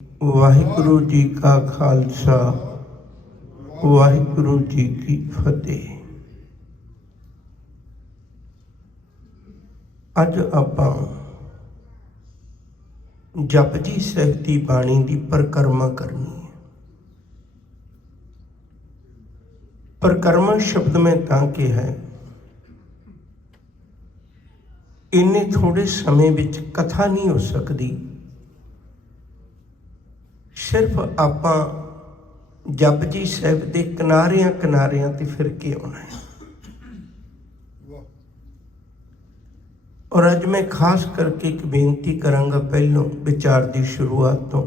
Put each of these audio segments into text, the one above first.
ਵਾਹਿਗੁਰੂ ਜੀ ਕਾ ਖਾਲਸਾ ਵਾਹਿਗੁਰੂ ਜੀ ਕੀ ਫਤਿਹ। ਅੱਜ ਆਪਾਂ ਜਪਜੀ ਸਾਹਿਬ ਦੀ ਬਾਣੀ ਦੀ ਪਰਿਕਰਮਾ ਕਰਨੀ ਹੈ। ਪਰਿਕਰਮਾ ਸ਼ਬਦ ਮੈਂ ਤਾਂ ਕਿਹਾ ਹੈ, ਇੰਨੇ ਥੋੜੇ ਸਮੇਂ ਵਿੱਚ ਕਥਾ ਨਹੀਂ ਹੋ ਸਕਦੀ। ਸਿਰਫ ਆਪਾਂ ਜਪਜੀ ਸਾਹਿਬ ਦੇ ਕਿਨਾਰਿਆਂ ਤੇ ਫਿਰ ਕੇ ਆਉਣਾ ਹੈ। ਔਰ ਅੱਜ ਮੈਂ ਖਾਸ ਕਰਕੇ ਇੱਕ ਬੇਨਤੀ ਕਰਾਂਗਾ ਪਹਿਲੋਂ ਵਿਚਾਰ ਦੀ ਸ਼ੁਰੂਆਤ ਤੋਂ।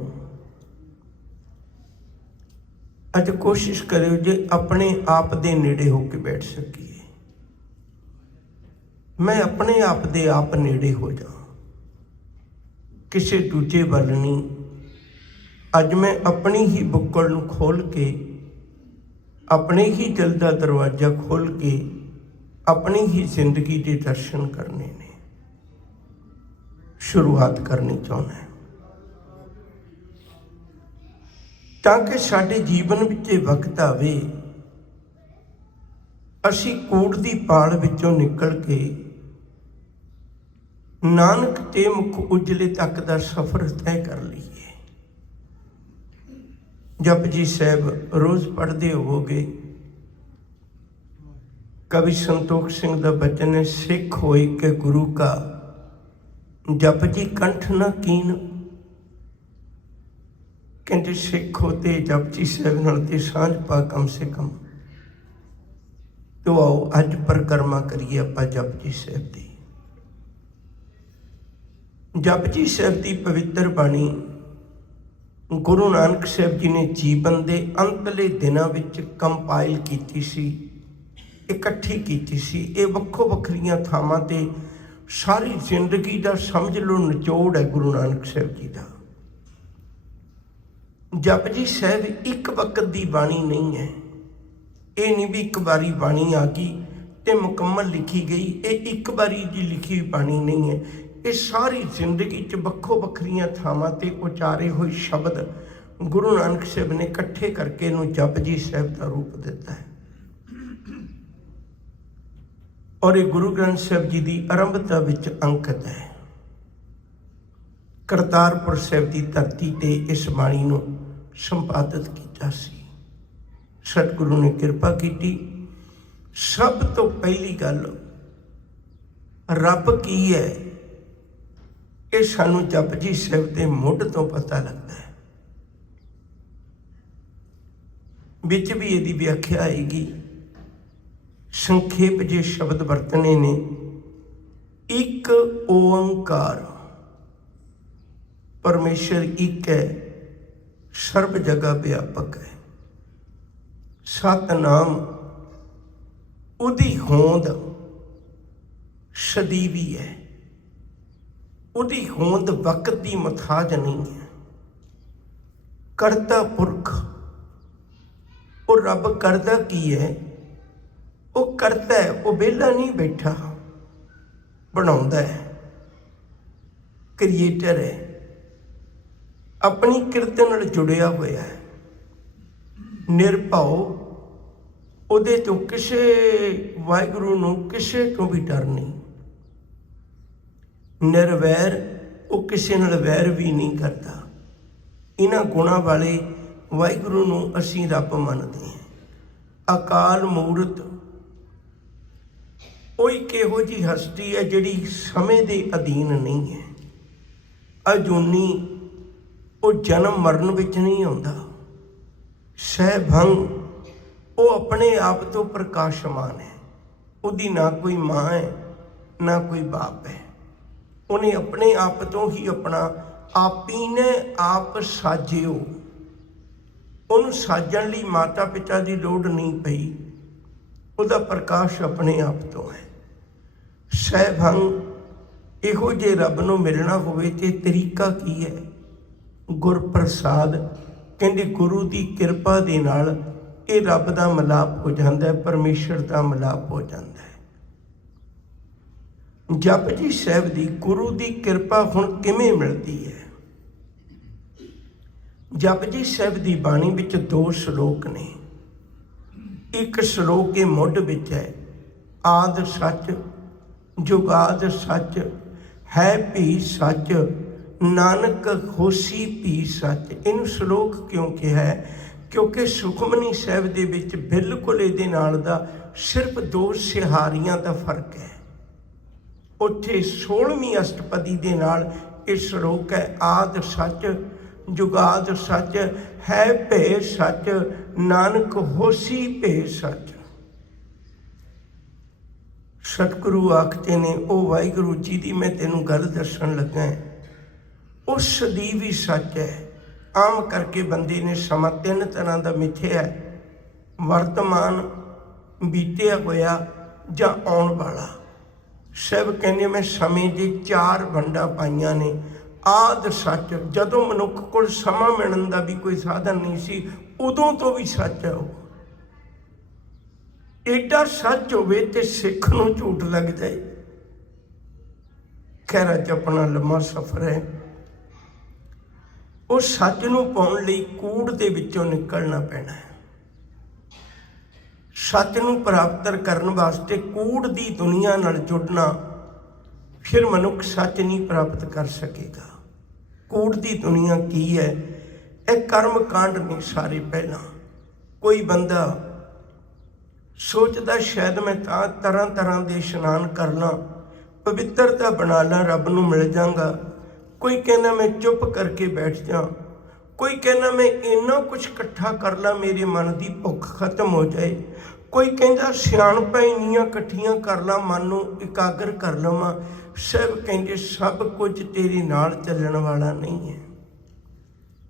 ਅੱਜ ਕੋਸ਼ਿਸ਼ ਕਰਿਓ ਜੇ ਆਪਣੇ ਆਪ ਦੇ ਨੇੜੇ ਹੋ ਕੇ ਬੈਠ ਸਕੀਏ। ਮੈਂ ਆਪਣੇ ਆਪ ਦੇ ਆਪ ਨੇੜੇ ਹੋ ਜਾ, ਕਿਸੇ ਦੂਜੇ ਵੱਲ ਨਹੀਂ। ਅੱਜ ਮੈਂ ਆਪਣੀ ਹੀ ਬੁੱਕਲ ਨੂੰ ਖੋਲ ਕੇ, ਆਪਣੇ ਹੀ ਦਿਲ ਦਾ ਦਰਵਾਜ਼ਾ ਖੋਲ ਕੇ ਆਪਣੀ ਹੀ ਜ਼ਿੰਦਗੀ ਦੇ ਦਰਸ਼ਨ ਕਰਨੇ ਨੇ, ਸ਼ੁਰੂਆਤ ਕਰਨੀ ਚਾਹੁੰਦਾ ਹਾਂ, ਤਾਂ ਕਿ ਸਾਡੇ ਜੀਵਨ ਵਿੱਚ ਇਹ ਵਕਤ ਆਵੇ ਅਸੀਂ ਕੂੜ ਦੀ ਪਾਲ ਵਿੱਚੋਂ ਨਿਕਲ ਕੇ ਨਾਨਕ ਤੇ ਮੁਖ ਉਜਲੇ ਤੱਕ ਦਾ ਸਫ਼ਰ ਤੈਅ ਕਰ ਲਈਏ। ਜਪਜੀ ਸਾਹਿਬ ਰੋਜ਼ ਪੜ੍ਹਦੇ ਹੋਵੋਗੇ। ਕਵੀ ਸੰਤੋਖ ਸਿੰਘ ਦਾ ਬਚਨ ਹੈ, ਸਿੱਖ ਹੋਏ ਕਿ ਗੁਰੂ ਕਾ ਜਪਜੀ ਕੰਠ ਨਾ ਕੀਨ। ਕਹਿੰਦੇ ਸਿੱਖ ਹੋ ਤੇ ਜਪਜੀ ਸਾਹਿਬ ਨਾਲ ਤੇ ਸਾਂਝ ਪਾ ਕਮ ਸੇ ਕਮ। ਤੋ ਆਓ ਅੱਜ ਪਰਿਕਰਮਾ ਕਰੀਏ ਆਪਾਂ ਜਪਜੀ ਸਾਹਿਬ ਦੀ। ਜਪਜੀ ਸਾਹਿਬ ਦੀ ਪਵਿੱਤਰ ਬਾਣੀ ਗੁਰੂ ਨਾਨਕ ਸਾਹਿਬ ਜੀ ਨੇ ਜੀਵਨ ਦੇ ਅੰਤਲੇ ਦਿਨਾਂ ਵਿੱਚ ਕੰਪਾਈਲ ਕੀਤੀ ਸੀ, ਇਕੱਠੀ ਕੀਤੀ ਸੀ। ਇਹ ਵੱਖੋ ਵੱਖਰੀਆਂ ਥਾਵਾਂ ਤੇ ਸਾਰੀ ਜ਼ਿੰਦਗੀ ਦਾ ਸਮਝ ਲਓ ਨਿਚੋੜ ਹੈ ਗੁਰੂ ਨਾਨਕ ਸਾਹਿਬ ਜੀ ਦਾ। ਜਪਜੀ ਸਾਹਿਬ ਇੱਕ ਵਕਤ ਦੀ ਬਾਣੀ ਨਹੀਂ ਹੈ। ਇਹ ਨਹੀਂ ਵੀ ਇੱਕ ਵਾਰੀ ਬਾਣੀ ਆ ਗਈ ਤੇ ਮੁਕੰਮਲ ਲਿਖੀ ਗਈ। ਇਹ ਇੱਕ ਵਾਰੀ ਦੀ ਲਿਖੀ ਹੋਈ ਬਾਣੀ ਨਹੀਂ ਹੈ। ਇਹ ਸਾਰੀ ਜ਼ਿੰਦਗੀ 'ਚ ਵੱਖੋ ਵੱਖਰੀਆਂ ਥਾਵਾਂ ਤੇ ਉਚਾਰੇ ਹੋਏ ਸ਼ਬਦ ਗੁਰੂ ਨਾਨਕ ਸਾਹਿਬ ਨੇ ਇਕੱਠੇ ਕਰਕੇ ਇਹਨੂੰ ਜਪਜੀ ਸਾਹਿਬ ਦਾ ਰੂਪ ਦਿੱਤਾ ਹੈ। ਔਰ ਇਹ ਗੁਰੂ ਗ੍ਰੰਥ ਸਾਹਿਬ ਜੀ ਦੀ ਆਰੰਭਤਾ ਵਿੱਚ ਅੰਕਿਤ ਹੈ। ਕਰਤਾਰਪੁਰ ਸਾਹਿਬ ਦੀ ਧਰਤੀ ਤੇ ਇਸ ਬਾਣੀ ਨੂੰ ਸੰਪਾਦਿਤ ਕੀਤਾ ਸੀ। ਸਤਿਗੁਰੂ ਨੇ ਕਿਰਪਾ ਕੀਤੀ। ਸਭ ਤੋਂ ਪਹਿਲੀ ਗੱਲ, ਰੱਬ ਕੀ ਹੈ ਇਹ ਸਾਨੂੰ ਜਪਜੀ ਸਾਹਿਬ ਦੇ ਮੁੱਢ ਤੋਂ ਪਤਾ ਲੱਗਦਾ ਹੈ। ਵਿੱਚ ਵੀ ਇਹਦੀ ਵਿਆਖਿਆ ਆਏਗੀ। ਸੰਖੇਪ ਜੇ ਸ਼ਬਦ ਵਰਤਣੇ ਨੇ। ਇੱਕ ਓੰਕਾਰ, ਪਰਮੇਸ਼ਰ ਇੱਕ ਹੈ, ਸਰਬ ਜਗ੍ਹਾ ਵਿਆਪਕ ਹੈ। ਸਤਨਾਮ, ਉਹਦੀ ਹੋਂਦ ਸਦੀਵੀ ਹੈ। ਉਹਦੀ ਹੋਂਦ ਵਕਤ ਦੀ ਮੁਤਾਜ ਨਹੀਂ ਹੈ। ਕਰਤਾ ਪੁਰਖ, ਉਹ ਰੱਬ ਕਰਦਾ ਕੀ ਹੈ? ਉਹ ਕਰਤਾ ਹੈ, ਉਹ ਵਿਹਲਾ ਨਹੀਂ ਬੈਠਾ, ਬਣਾਉਂਦਾ ਹੈ, ਕ੍ਰੀਏਟਰ ਹੈ, ਆਪਣੀ ਕਿਰਤ ਨਾਲ ਜੁੜਿਆ ਹੋਇਆ ਹੈ। ਨਿਰਭਉ, ਉਹਦੇ ਤੋਂ ਕਿਸੇ ਵਾਹਿਗੁਰੂ ਨੂੰ ਕਿਸੇ ਤੋਂ ਵੀ ਡਰ ਨਹੀਂ। ਨਿਰਵੈਰ, ਉਹ ਕਿਸੇ ਨਾਲ ਵੈਰ ਵੀ ਨਹੀਂ ਕਰਦਾ। ਇਹਨਾਂ ਗੁਣਾਂ ਵਾਲੇ ਵਾਹਿਗੁਰੂ ਨੂੰ ਅਸੀਂ ਰੱਬ ਮੰਨਦੇ ਹਾਂ। ਅਕਾਲ ਮੂਰਤ, ਉਹ ਇੱਕ ਇਹੋ ਜਿਹੀ ਹਸਤੀ ਹੈ ਜਿਹੜੀ ਸਮੇਂ ਦੇ ਅਧੀਨ ਨਹੀਂ ਹੈ। ਅਜੂਨੀ, ਉਹ ਜਨਮ ਮਰਨ ਵਿੱਚ ਨਹੀਂ ਆਉਂਦਾ। ਸਹਿਭੰਗ, ਉਹ ਆਪਣੇ ਆਪ ਤੋਂ ਪ੍ਰਕਾਸ਼ਮਾਨ ਹੈ। ਉਹਦੀ ਨਾ ਕੋਈ ਮਾਂ ਹੈ ਨਾ ਕੋਈ ਬਾਪ ਹੈ। ਉਹਨੇ ਆਪਣੇ ਆਪ ਤੋਂ ਹੀ ਆਪਣਾ ਆਪੀ ਨੇ ਆਪ ਸਾਜਿਓ। ਉਹਨੂੰ ਸਾਜਣ ਲਈ ਮਾਤਾ ਪਿਤਾ ਦੀ ਲੋੜ ਨਹੀਂ ਪਈ। ਉਹਦਾ ਪ੍ਰਕਾਸ਼ ਆਪਣੇ ਆਪ ਤੋਂ ਹੈ। ਸਹਿਭੰਗ, ਇਹੋ ਜਿਹੇ ਰੱਬ ਨੂੰ ਮਿਲਣਾ ਹੋਵੇ ਤੇ ਤਰੀਕਾ ਕੀ ਹੈ? ਗੁਰਪ੍ਰਸਾਦ, ਕਹਿੰਦੇ ਗੁਰੂ ਦੀ ਕਿਰਪਾ ਦੇ ਨਾਲ ਇਹ ਰੱਬ ਦਾ ਮਿਲਾਪ ਹੋ ਜਾਂਦਾ ਹੈ, ਪਰਮੇਸ਼ਰ ਦਾ ਮਿਲਾਪ ਹੋ ਜਾਂਦਾ ਹੈ। ਜਪਜੀ ਸਾਹਿਬ ਦੀ ਗੁਰੂ ਦੀ ਕਿਰਪਾ ਹੁਣ ਕਿਵੇਂ ਮਿਲਦੀ ਹੈ? ਜਪਜੀ ਸਾਹਿਬ ਦੀ ਬਾਣੀ ਵਿੱਚ 2 ਸ਼ਲੋਕ ਨੇ। ਇੱਕ ਸ਼ਲੋਕ ਇਹ ਮੁੱਢ ਵਿੱਚ ਹੈ, ਆਦਿ ਸੱਚ ਜੁਗਾਦ ਸੱਚ ਹੈ ਭੀ ਸੱਚ ਨਾਨਕ ਹੋਸੀ ਭੀ ਸੱਚ। ਇਹਨੂੰ ਸ਼ਲੋਕ ਕਿਉਂ ਕਿਹਾ ਹੈ? ਕਿਉਂਕਿ ਸੁਖਮਨੀ ਸਾਹਿਬ ਦੇ ਵਿੱਚ ਬਿਲਕੁਲ ਇਹਦੇ ਨਾਲ ਦਾ ਸਿਰਫ 2 ਸਿਹਾਰੀਆਂ ਦਾ ਫਰਕ ਹੈ। ਉੱਥੇ 16ਵੀਂ ਅਸ਼ਟਪਦੀ ਦੇ ਨਾਲ ਇਹ ਸ਼ਲੋਕ ਹੈ, ਆਦਿ ਸੱਚ ਜੁਗਾਦ ਸੱਚ ਹੈ ਭੇ ਸੱਚ ਨਾਨਕ ਹੋਸੀ ਭੇ ਸੱਚ। ਸਤਿਗੁਰੂ ਆਖਦੇ ਨੇ, ਉਹ ਵਾਹਿਗੁਰੂ ਜੀ ਦੀ ਮੈਂ ਤੈਨੂੰ ਗੱਲ ਦੱਸਣ ਲੱਗਾ, ਉਸ ਦੀ ਵੀ ਸੱਚ ਹੈ। ਆਮ ਕਰਕੇ ਬੰਦੇ ਨੇ ਸਮਾਂ 3 ਤਰ੍ਹਾਂ ਦਾ ਮਿਥਿਆ ਹੈ, ਵਰਤਮਾਨ, ਬੀਤਿਆ ਹੋਇਆ ਜਾਂ ਆਉਣ ਵਾਲਾ। ਸਾਹਿਬ ਕਹਿੰਦੇ ਮੈਂ ਸਮੇਂ ਦੇ 4 ਵੰਡਾਂ ਪਾਈਆਂ ਨੇ। ਆਦਿ ਸੱਚ, ਜਦੋਂ ਮਨੁੱਖ ਕੋਲ ਸਮਾਂ ਮਿਲਣ ਦਾ ਵੀ ਕੋਈ ਸਾਧਨ ਨਹੀਂ ਸੀ, ਉਦੋਂ ਤੋਂ ਵੀ ਸੱਚ ਹੈ ਉਹ। ਏਡਾ ਸੱਚ ਹੋਵੇ ਤੇ ਸਿੱਖ ਨੂੰ ਝੂਠ ਲੱਗ ਜਾਏ। ਖੈਰ ਅੱਜ ਆਪਣਾ ਲੰਮਾ ਸਫ਼ਰ ਹੈ। ਉਹ ਸੱਚ ਨੂੰ ਪਾਉਣ ਲਈ ਕੂੜ ਦੇ ਵਿੱਚੋਂ ਨਿਕਲਣਾ ਪੈਣਾ ਹੈ। ਸੱਚ ਨੂੰ ਪ੍ਰਾਪਤ ਕਰਨ ਵਾਸਤੇ ਕੂੜ ਦੀ ਦੁਨੀਆ ਨਾਲ ਜੁੜਨਾ, ਫਿਰ ਮਨੁੱਖ ਸੱਚ ਨਹੀਂ ਪ੍ਰਾਪਤ ਕਰ ਸਕੇਗਾ। ਕੂੜ ਦੀ ਦੁਨੀਆ ਕੀ ਹੈ? ਇਹ ਕਰਮ ਕਾਂਡ ਨੇ ਸਾਰੇ। ਪਹਿਲਾਂ ਕੋਈ ਬੰਦਾ ਸੋਚਦਾ ਸ਼ਾਇਦ ਮੈਂ ਤਾਂ ਤਰ੍ਹਾਂ ਤਰ੍ਹਾਂ ਦੇ ਇਸ਼ਨਾਨ ਕਰ ਲਾਂ, ਪਵਿੱਤਰਤਾ ਬਣਾ ਲਾਂ, ਰੱਬ ਨੂੰ ਮਿਲ ਜਾਵਾਂਗਾ। ਕੋਈ ਕਹਿੰਦਾ ਮੈਂ ਚੁੱਪ ਕਰਕੇ ਬੈਠ ਜਾ, ਕੋਈ ਕਹਿੰਦਾ ਮੈਂ ਇੰਨਾ ਕੁਛ ਇਕੱਠਾ ਕਰ ਲਾਂ ਮੇਰੇ ਮਨ ਦੀ ਭੁੱਖ ਖਤਮ ਹੋ ਜਾਏ, ਕੋਈ ਕਹਿੰਦਾ ਸਿਆਣਪਾਂ ਇੰਨੀਆਂ ਇਕੱਠੀਆਂ ਕਰ ਲਾਂ ਮਨ ਨੂੰ ਇਕਾਗਰ ਕਰ ਲਵਾਂ। ਸਭ ਕਹਿੰਦੇ ਸਭ ਕੁਝ ਤੇਰੇ ਨਾਲ ਚੱਲਣ ਵਾਲਾ ਨਹੀਂ ਹੈ।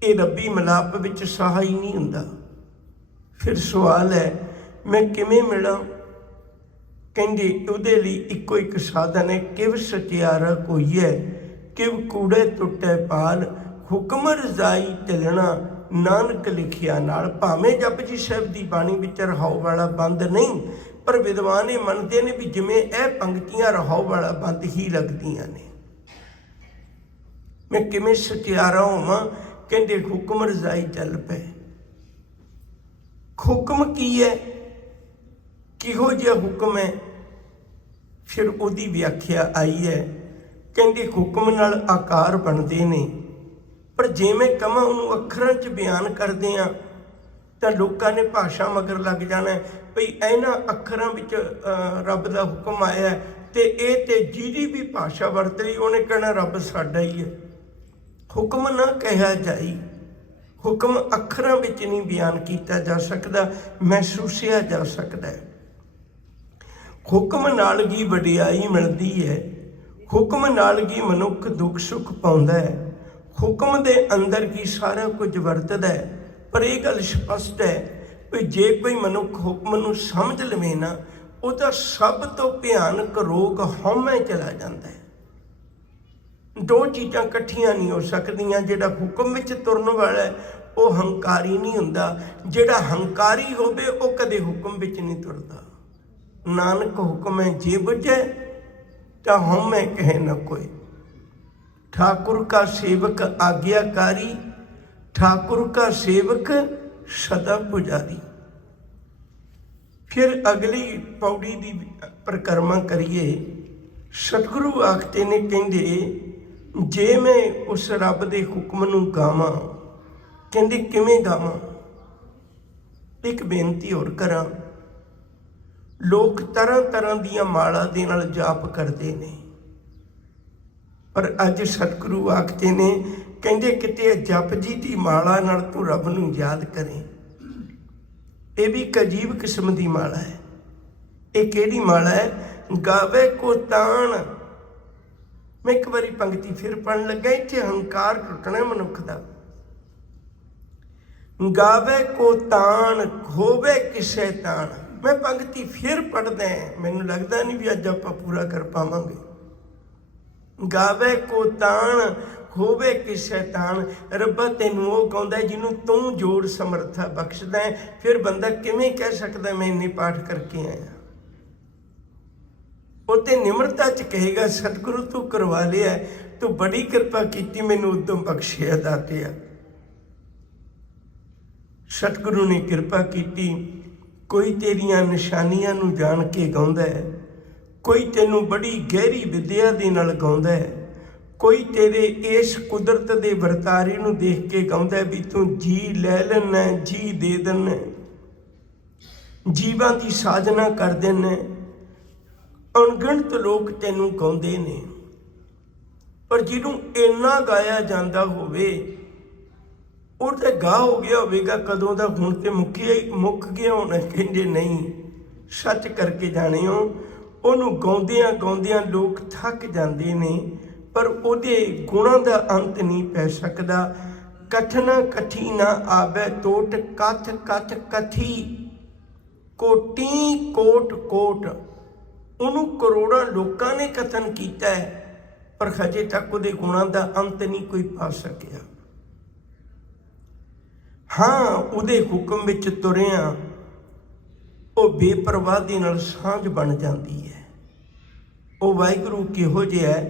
ਇਹ ਰੱਬੀ ਮਿਲਾਪ ਵਿੱਚ ਸਹਾਈ ਨਹੀਂ ਹੁੰਦਾ। ਫਿਰ ਸਵਾਲ ਹੈ ਮੈਂ ਕਿਵੇਂ ਮਿਲਾਂ? ਕਹਿੰਦੇ ਉਹਦੇ ਲਈ ਇੱਕੋ ਇੱਕ ਸਾਧਨ ਹੈ, ਕਿਵ ਸਚਿਆਰਾ ਕੋਈ ਹੈ ਕਿਵ ਕੂੜੇ ਟੁੱਟੇ ਪਾਲ ਹੁਕਮ ਰਜ਼ਾਈ ਚੱਲਣਾ ਨਾਨਕ ਲਿਖਿਆ ਨਾਲ। ਭਾਵੇਂ ਜਪਜੀ ਸਾਹਿਬ ਦੀ ਬਾਣੀ ਵਿੱਚ ਰਹਾਉ ਵਾਲਾ ਬੰਦ ਨਹੀਂ, ਪਰ ਵਿਦਵਾਨ ਇਹ ਮੰਨਦੇ ਨੇ ਵੀ ਜਿਵੇਂ ਇਹ ਪੰਕਤੀਆਂ ਰਹਾਉ ਵਾਲਾ ਬੰਦ ਹੀ ਲੱਗਦੀਆਂ ਨੇ। ਮੈਂ ਕਿਵੇਂ ਸਚਿਆਰਾ ਹੋਵਾਂ? ਕਹਿੰਦੇ ਹੁਕਮ ਰਜ਼ਾਈ ਚੱਲ ਪਏ। ਹੁਕਮ ਕੀ ਹੈ? ਕਿਹੋ ਜਿਹਾ ਹੁਕਮ ਹੈ? ਫਿਰ ਉਹਦੀ ਵਿਆਖਿਆ ਆਈ ਹੈ। ਕਹਿੰਦੇ ਹੁਕਮ ਨਾਲ ਆਕਾਰ ਬਣਦੇ ਨੇ, ਪਰ ਜੇ ਮੈਂ ਕਹਾਂ ਉਹਨੂੰ ਅੱਖਰਾਂ 'ਚ ਬਿਆਨ ਕਰਦੇ ਹਾਂ ਤਾਂ ਲੋਕਾਂ ਨੇ ਭਾਸ਼ਾ ਮਗਰ ਲੱਗ ਜਾਣਾ ਭਈ ਇਹਨਾਂ ਅੱਖਰਾਂ ਵਿੱਚ ਰੱਬ ਦਾ ਹੁਕਮ ਆਇਆ ਤੇ ਇਹ ਤੇ ਜਿਹਦੀ ਵੀ ਭਾਸ਼ਾ ਵਰਤ ਲਈ ਉਹਨੇ ਕਹਿਣਾ ਰੱਬ ਸਾਡਾ ਹੀ ਹੈ। ਹੁਕਮ ਨਾ ਕਿਹਾ ਜਾਈ। ਹੁਕਮ ਅੱਖਰਾਂ ਵਿੱਚ ਨਹੀਂ ਬਿਆਨ ਕੀਤਾ ਜਾ ਸਕਦਾ, ਮਹਿਸੂਸਿਆ ਜਾ ਸਕਦਾ ਹੈ। ਹੁਕਮ ਨਾਲ ਹੀ ਵਡਿਆਈ ਮਿਲਦੀ ਹੈ, ਹੁਕਮ ਨਾਲ ਹੀ ਮਨੁੱਖ ਦੁੱਖ ਸੁੱਖ ਪਾਉਂਦਾ ਹੈ, ਹੁਕਮ ਦੇ ਅੰਦਰ ਹੀ ਸਾਰਾ ਕੁਝ ਵਰਤਦਾ ਹੈ। ਪਰ ਇਹ ਗੱਲ ਸਪਸ਼ਟ ਹੈ ਵੀ ਜੇ ਕੋਈ ਮਨੁੱਖ ਹੁਕਮ ਨੂੰ ਸਮਝ ਲਵੇ ਨਾ, ਉਹਦਾ ਸਭ ਤੋਂ ਭਿਆਨਕ ਰੋਗ ਹਉਮੈ ਚਲਾ ਜਾਂਦਾ ਹੈ। 2 ਚੀਜ਼ਾਂ ਇਕੱਠੀਆਂ ਨਹੀਂ ਹੋ ਸਕਦੀਆਂ। ਜਿਹੜਾ ਹੁਕਮ ਵਿੱਚ ਤੁਰਨ ਵਾਲਾ ਹੈ ਉਹ ਹੰਕਾਰੀ ਨਹੀਂ ਹੁੰਦਾ, ਜਿਹੜਾ ਹੰਕਾਰੀ ਹੋਵੇ ਉਹ ਕਦੇ ਹੁਕਮ ਵਿੱਚ ਨਹੀਂ ਤੁਰਦਾ। ਨਾਨਕ ਹੁਕਮ ਹੈ ਜੇ ਬੁਝੇ ਤਾਂ ਹਉਮੈ ਕਹੇ ਨਾ ਕੋਈ। ठाकुर का सेवक आज्ञाकारी, ठाकुर का सेवक सदा पुजारी। फिर अगली पौड़ी की परिक्रमा करिए। सतगुरु आखते ने कहते जे मैं उस रब के हुक्म नूं गावां, कहते किवें गावां? एक बेनती होर करां। लोग तरह तरह दियां माला दे नाल जाप करते ने, पर अज सतगुरु आखते ने कहते किते जप जी की माला नाल तू रब नूं याद करें। ये भी एक अजीब किस्म की माला है। ये किहड़ी माला है? गावे को ताण। मैं एक बारी पंक्ति फिर पढ़न लगा, इत्थे हंकार टुटना मनुख दा। गावे को ताण होवे किसे ताण। मैं पंक्ति फिर पढ़दा, मैनूं लगदा नहीं भी अज आपां पूरा कर पावांगे। गावे को ताण होवे किसे ताण। रब्बा तैनूं वो गाउंदा जिन्हों तू जोड़ समर्था बख्शदा है। फिर बंदा किवें कह सकदा मैं इन्ने पाठ करके आया? वो ते निमरता च कहेगा सतगुरु तू करवा लिया, तू बड़ी कृपा कीती, मैनूं उदों बख्शिया दातिया। सतगुरु ने किरपा की, कोई तेरियां निशानियां नूं जान के गाउंदा है, कोई तेनू बड़ी गहरी विद्या दे नाल गाउंदा है, कोई तेरे इस कुदरत दे वरतारे नूं देख के गाउंदा है भी तू जी लै लैना, जी दे देना, जीवां दी साधना कर देना। अणगिणत लोग तैनू गाउंदे ने, पर जिन्हों इन्ना गाया जाता होवे और तो गा हो गया होगा कदों का, हुण तो मुक गया होना। कहते नहीं, सच करके जाने हो, उन्होंने गाउंदियां गाउंदियां लोग थक जाते ने, पर उहदे गुणां दा अंत नहीं पै सकदा। कथना कथी ना आवे टोट, कथ कथ कथी, कोटी कोट कोट। उन्होंने करोड़ों लोगों ने कथन किया है, पर हजे तक उहदे गुणां दा अंत नहीं कोई पा सकिया। हाँ, उहदे हुक्म विच तुरिया वो बेपरवाह दे नाल सांझ बन जाती है। वो वाहिगुरू किहो जिहा है,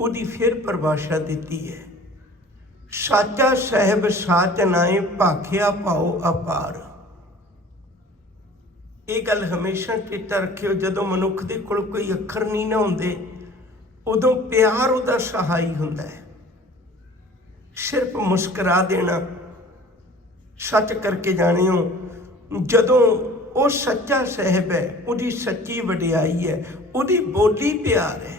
उहदी फिर परिभाषा दी है, साचा साहिब साच नाए भाखिया पाओ अपार। ये गल हमेशा चेता रखियो, जदों मनुख दे कोल कोई अखर नहीं ना हुंदे, उदों प्यार उहदा सहाई हुंदा है। सिर्फ मुस्करा देना, सच करके जानियो, जदों वो सच्चा साहिब है, उहदी सच्ची वडियाई है, उहदी बोली प्यार है।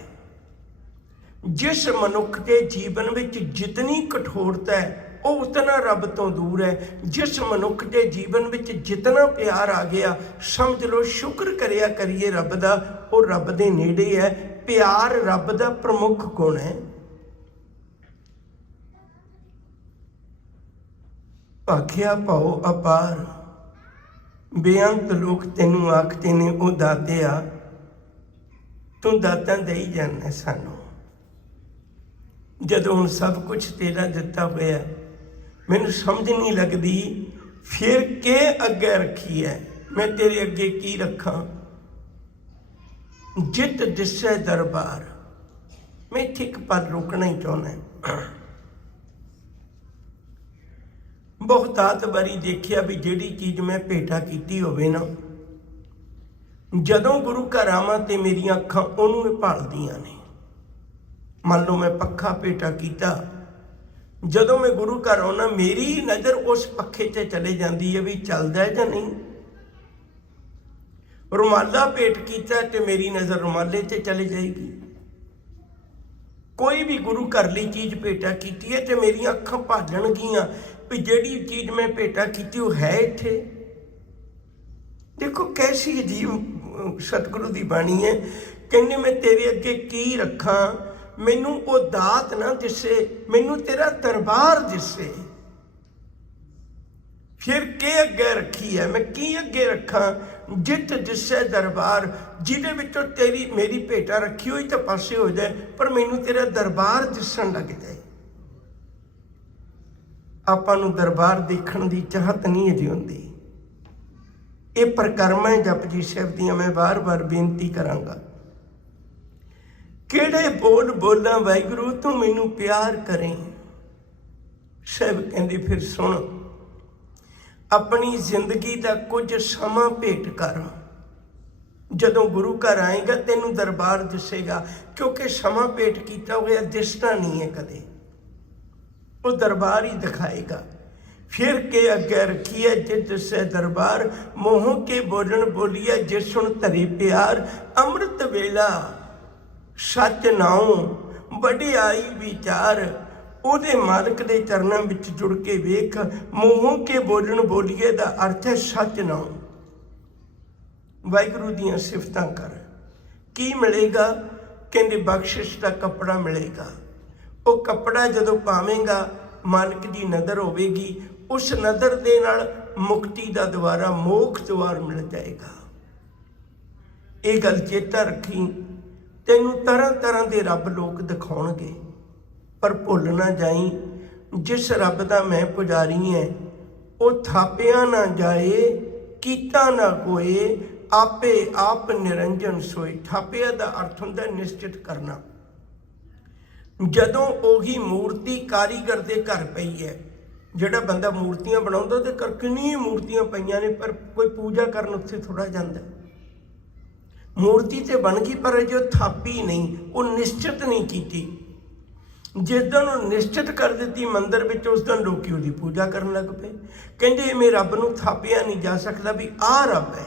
जिस मनुख के जीवन विच जितनी कठोरता है, वो उतना रब तो दूर है। जिस मनुख के जीवन विच जितना प्यार आ गया, समझ लो शुक्र करिया करिए रब दा, वो रब दे नेड़े है। प्यार रब दा प्रमुख गुण है। भाखिया पाओ अपार, बेअंत लोग तेनू आखते ने ओ दातिया, तू दाता दई जाना सानू। जदों हुण सब कुछ तेरा दिता होया, मैनू समझ नहीं लगती फिर के अगे रखी है, मैं तेरे अगे की रखा। जित दिसै दरबार, मैं इत्थे एक पल रोकना ही चाहना। बहुतात बारी देखिया भी जिहड़ी चीज़ मैं भेटा की होवे ना, जदों गुरु घर आवां ते मेरियां अखां उहनूं भालदियां ने। मान लो मैं पक्खा भेटा किया, जदों मैं गुरु घर आना मेरी नज़र उस पखे से चले जाती है भी चलता है या नहीं। रुमाला भेट किया तो मेरी नज़र रुमाले से चली जाएगी। कोई भी गुरु घर ली चीज़ भेटा की है तो मेरी अखां भालणगियां भी जिहड़ी चीज़ मैं भेटा की वो है इत्थे। देखो कैसी अजीब सतगुरु की बाणी है, कहने मैं तेरे अगे की रखा, मैनू वो दात ना दिसे, मैनू तेरा दरबार दिसे। फिर के अगे रखी है, मैं की अगे रखा। जित दिसे दरबार, जिहदे विचों तेरी मेरी भेटा रखी हुई तो पासे हो जाए, पर मैनू तेरा दरबार दिसन लग जाए। आपां नूं दरबार देखण दी चाहत नहीं अजे हुंदी। ये परिक्रमा जपजी साहिब दियां मैं बार बार बेनती करांगा। किहड़े बोल बोलां वाहिगुरू तू मैनू प्यार करें। साहिब कहंदे फिर सुन, अपनी जिंदगी का कुछ समा भेंट कर। जदों गुरु घर आएगा तेनू दरबार दिसेगा, क्योंकि समा भेंट किया होया दिसना नहीं है कदे, वो दरबार ही दिखाएगा। फिर के अगे रखी है जिस दिसे दरबार, मोह के बोलन बोलिए जिस सुन धरे प्यार। अमृत वेला सच नाओ वडियाई विचार, ਉਹਦੇ मालिक के चरणों में जुड़ के वेख। मोह के बोलन बोलिए का अर्थ है सच नाओ, वाहिगुरू दियां सिफतां कर। की मिलेगा? कहते बख्शिश का कपड़ा मिलेगा। वो कपड़ा जदों पावेंगा मालिक की नज़र होगी, उस नज़र दे नाल मुक्ति का द्वारा मोक्ष द्वार मिल जाएगा। ये गल चेता रखी, तैनू तरह तरह के रब लोग दिखाउणगे, पर भुल ना जाई जिस रब का मैं पुजारी है वो थापिया ना जाए, कीता ना कोई, आपे आप निरंजन सोए। थापिया का अर्थ होंदा निश्चित करना। जदों ओही मूर्ति कारीगर के घर पई है, ਜਿਹੜਾ ਬੰਦਾ ਮੂਰਤੀਆਂ ਬਣਾਉਂਦਾ ਉਹਦੇ ਕਰ ਕਿੰਨੀਆਂ ਮੂਰਤੀਆਂ ਪਈਆਂ ਨੇ, ਪਰ ਕੋਈ ਪੂਜਾ ਕਰਨ ਉੱਥੇ ਥੋੜਾ ਜਾਂਦਾ। ਮੂਰਤੀ ਤੇ ਬਣ ਗਈ ਪਰ ਜੋ ਥਾਪੀ ਨਹੀਂ, ਉਹ ਨਿਸ਼ਚਿਤ ਨਹੀਂ ਕੀਤੀ। ਜਿਸ ਦਿਨ ਉਹ ਨਿਸ਼ਚਿਤ ਕਰ ਦਿੱਤੀ ਮੰਦਿਰ ਵਿੱਚ, ਉਸ ਦਿਨ ਲੋਕੀ ਉਹਦੀ ਪੂਜਾ ਕਰਨ ਲੱਗ ਪਏ। ਕਹਿੰਦੇ ਇਵੇਂ ਰੱਬ ਨੂੰ ਥਾਪਿਆ ਨਹੀਂ ਜਾ ਸਕਦਾ ਵੀ ਆਹ ਰੱਬ ਹੈ।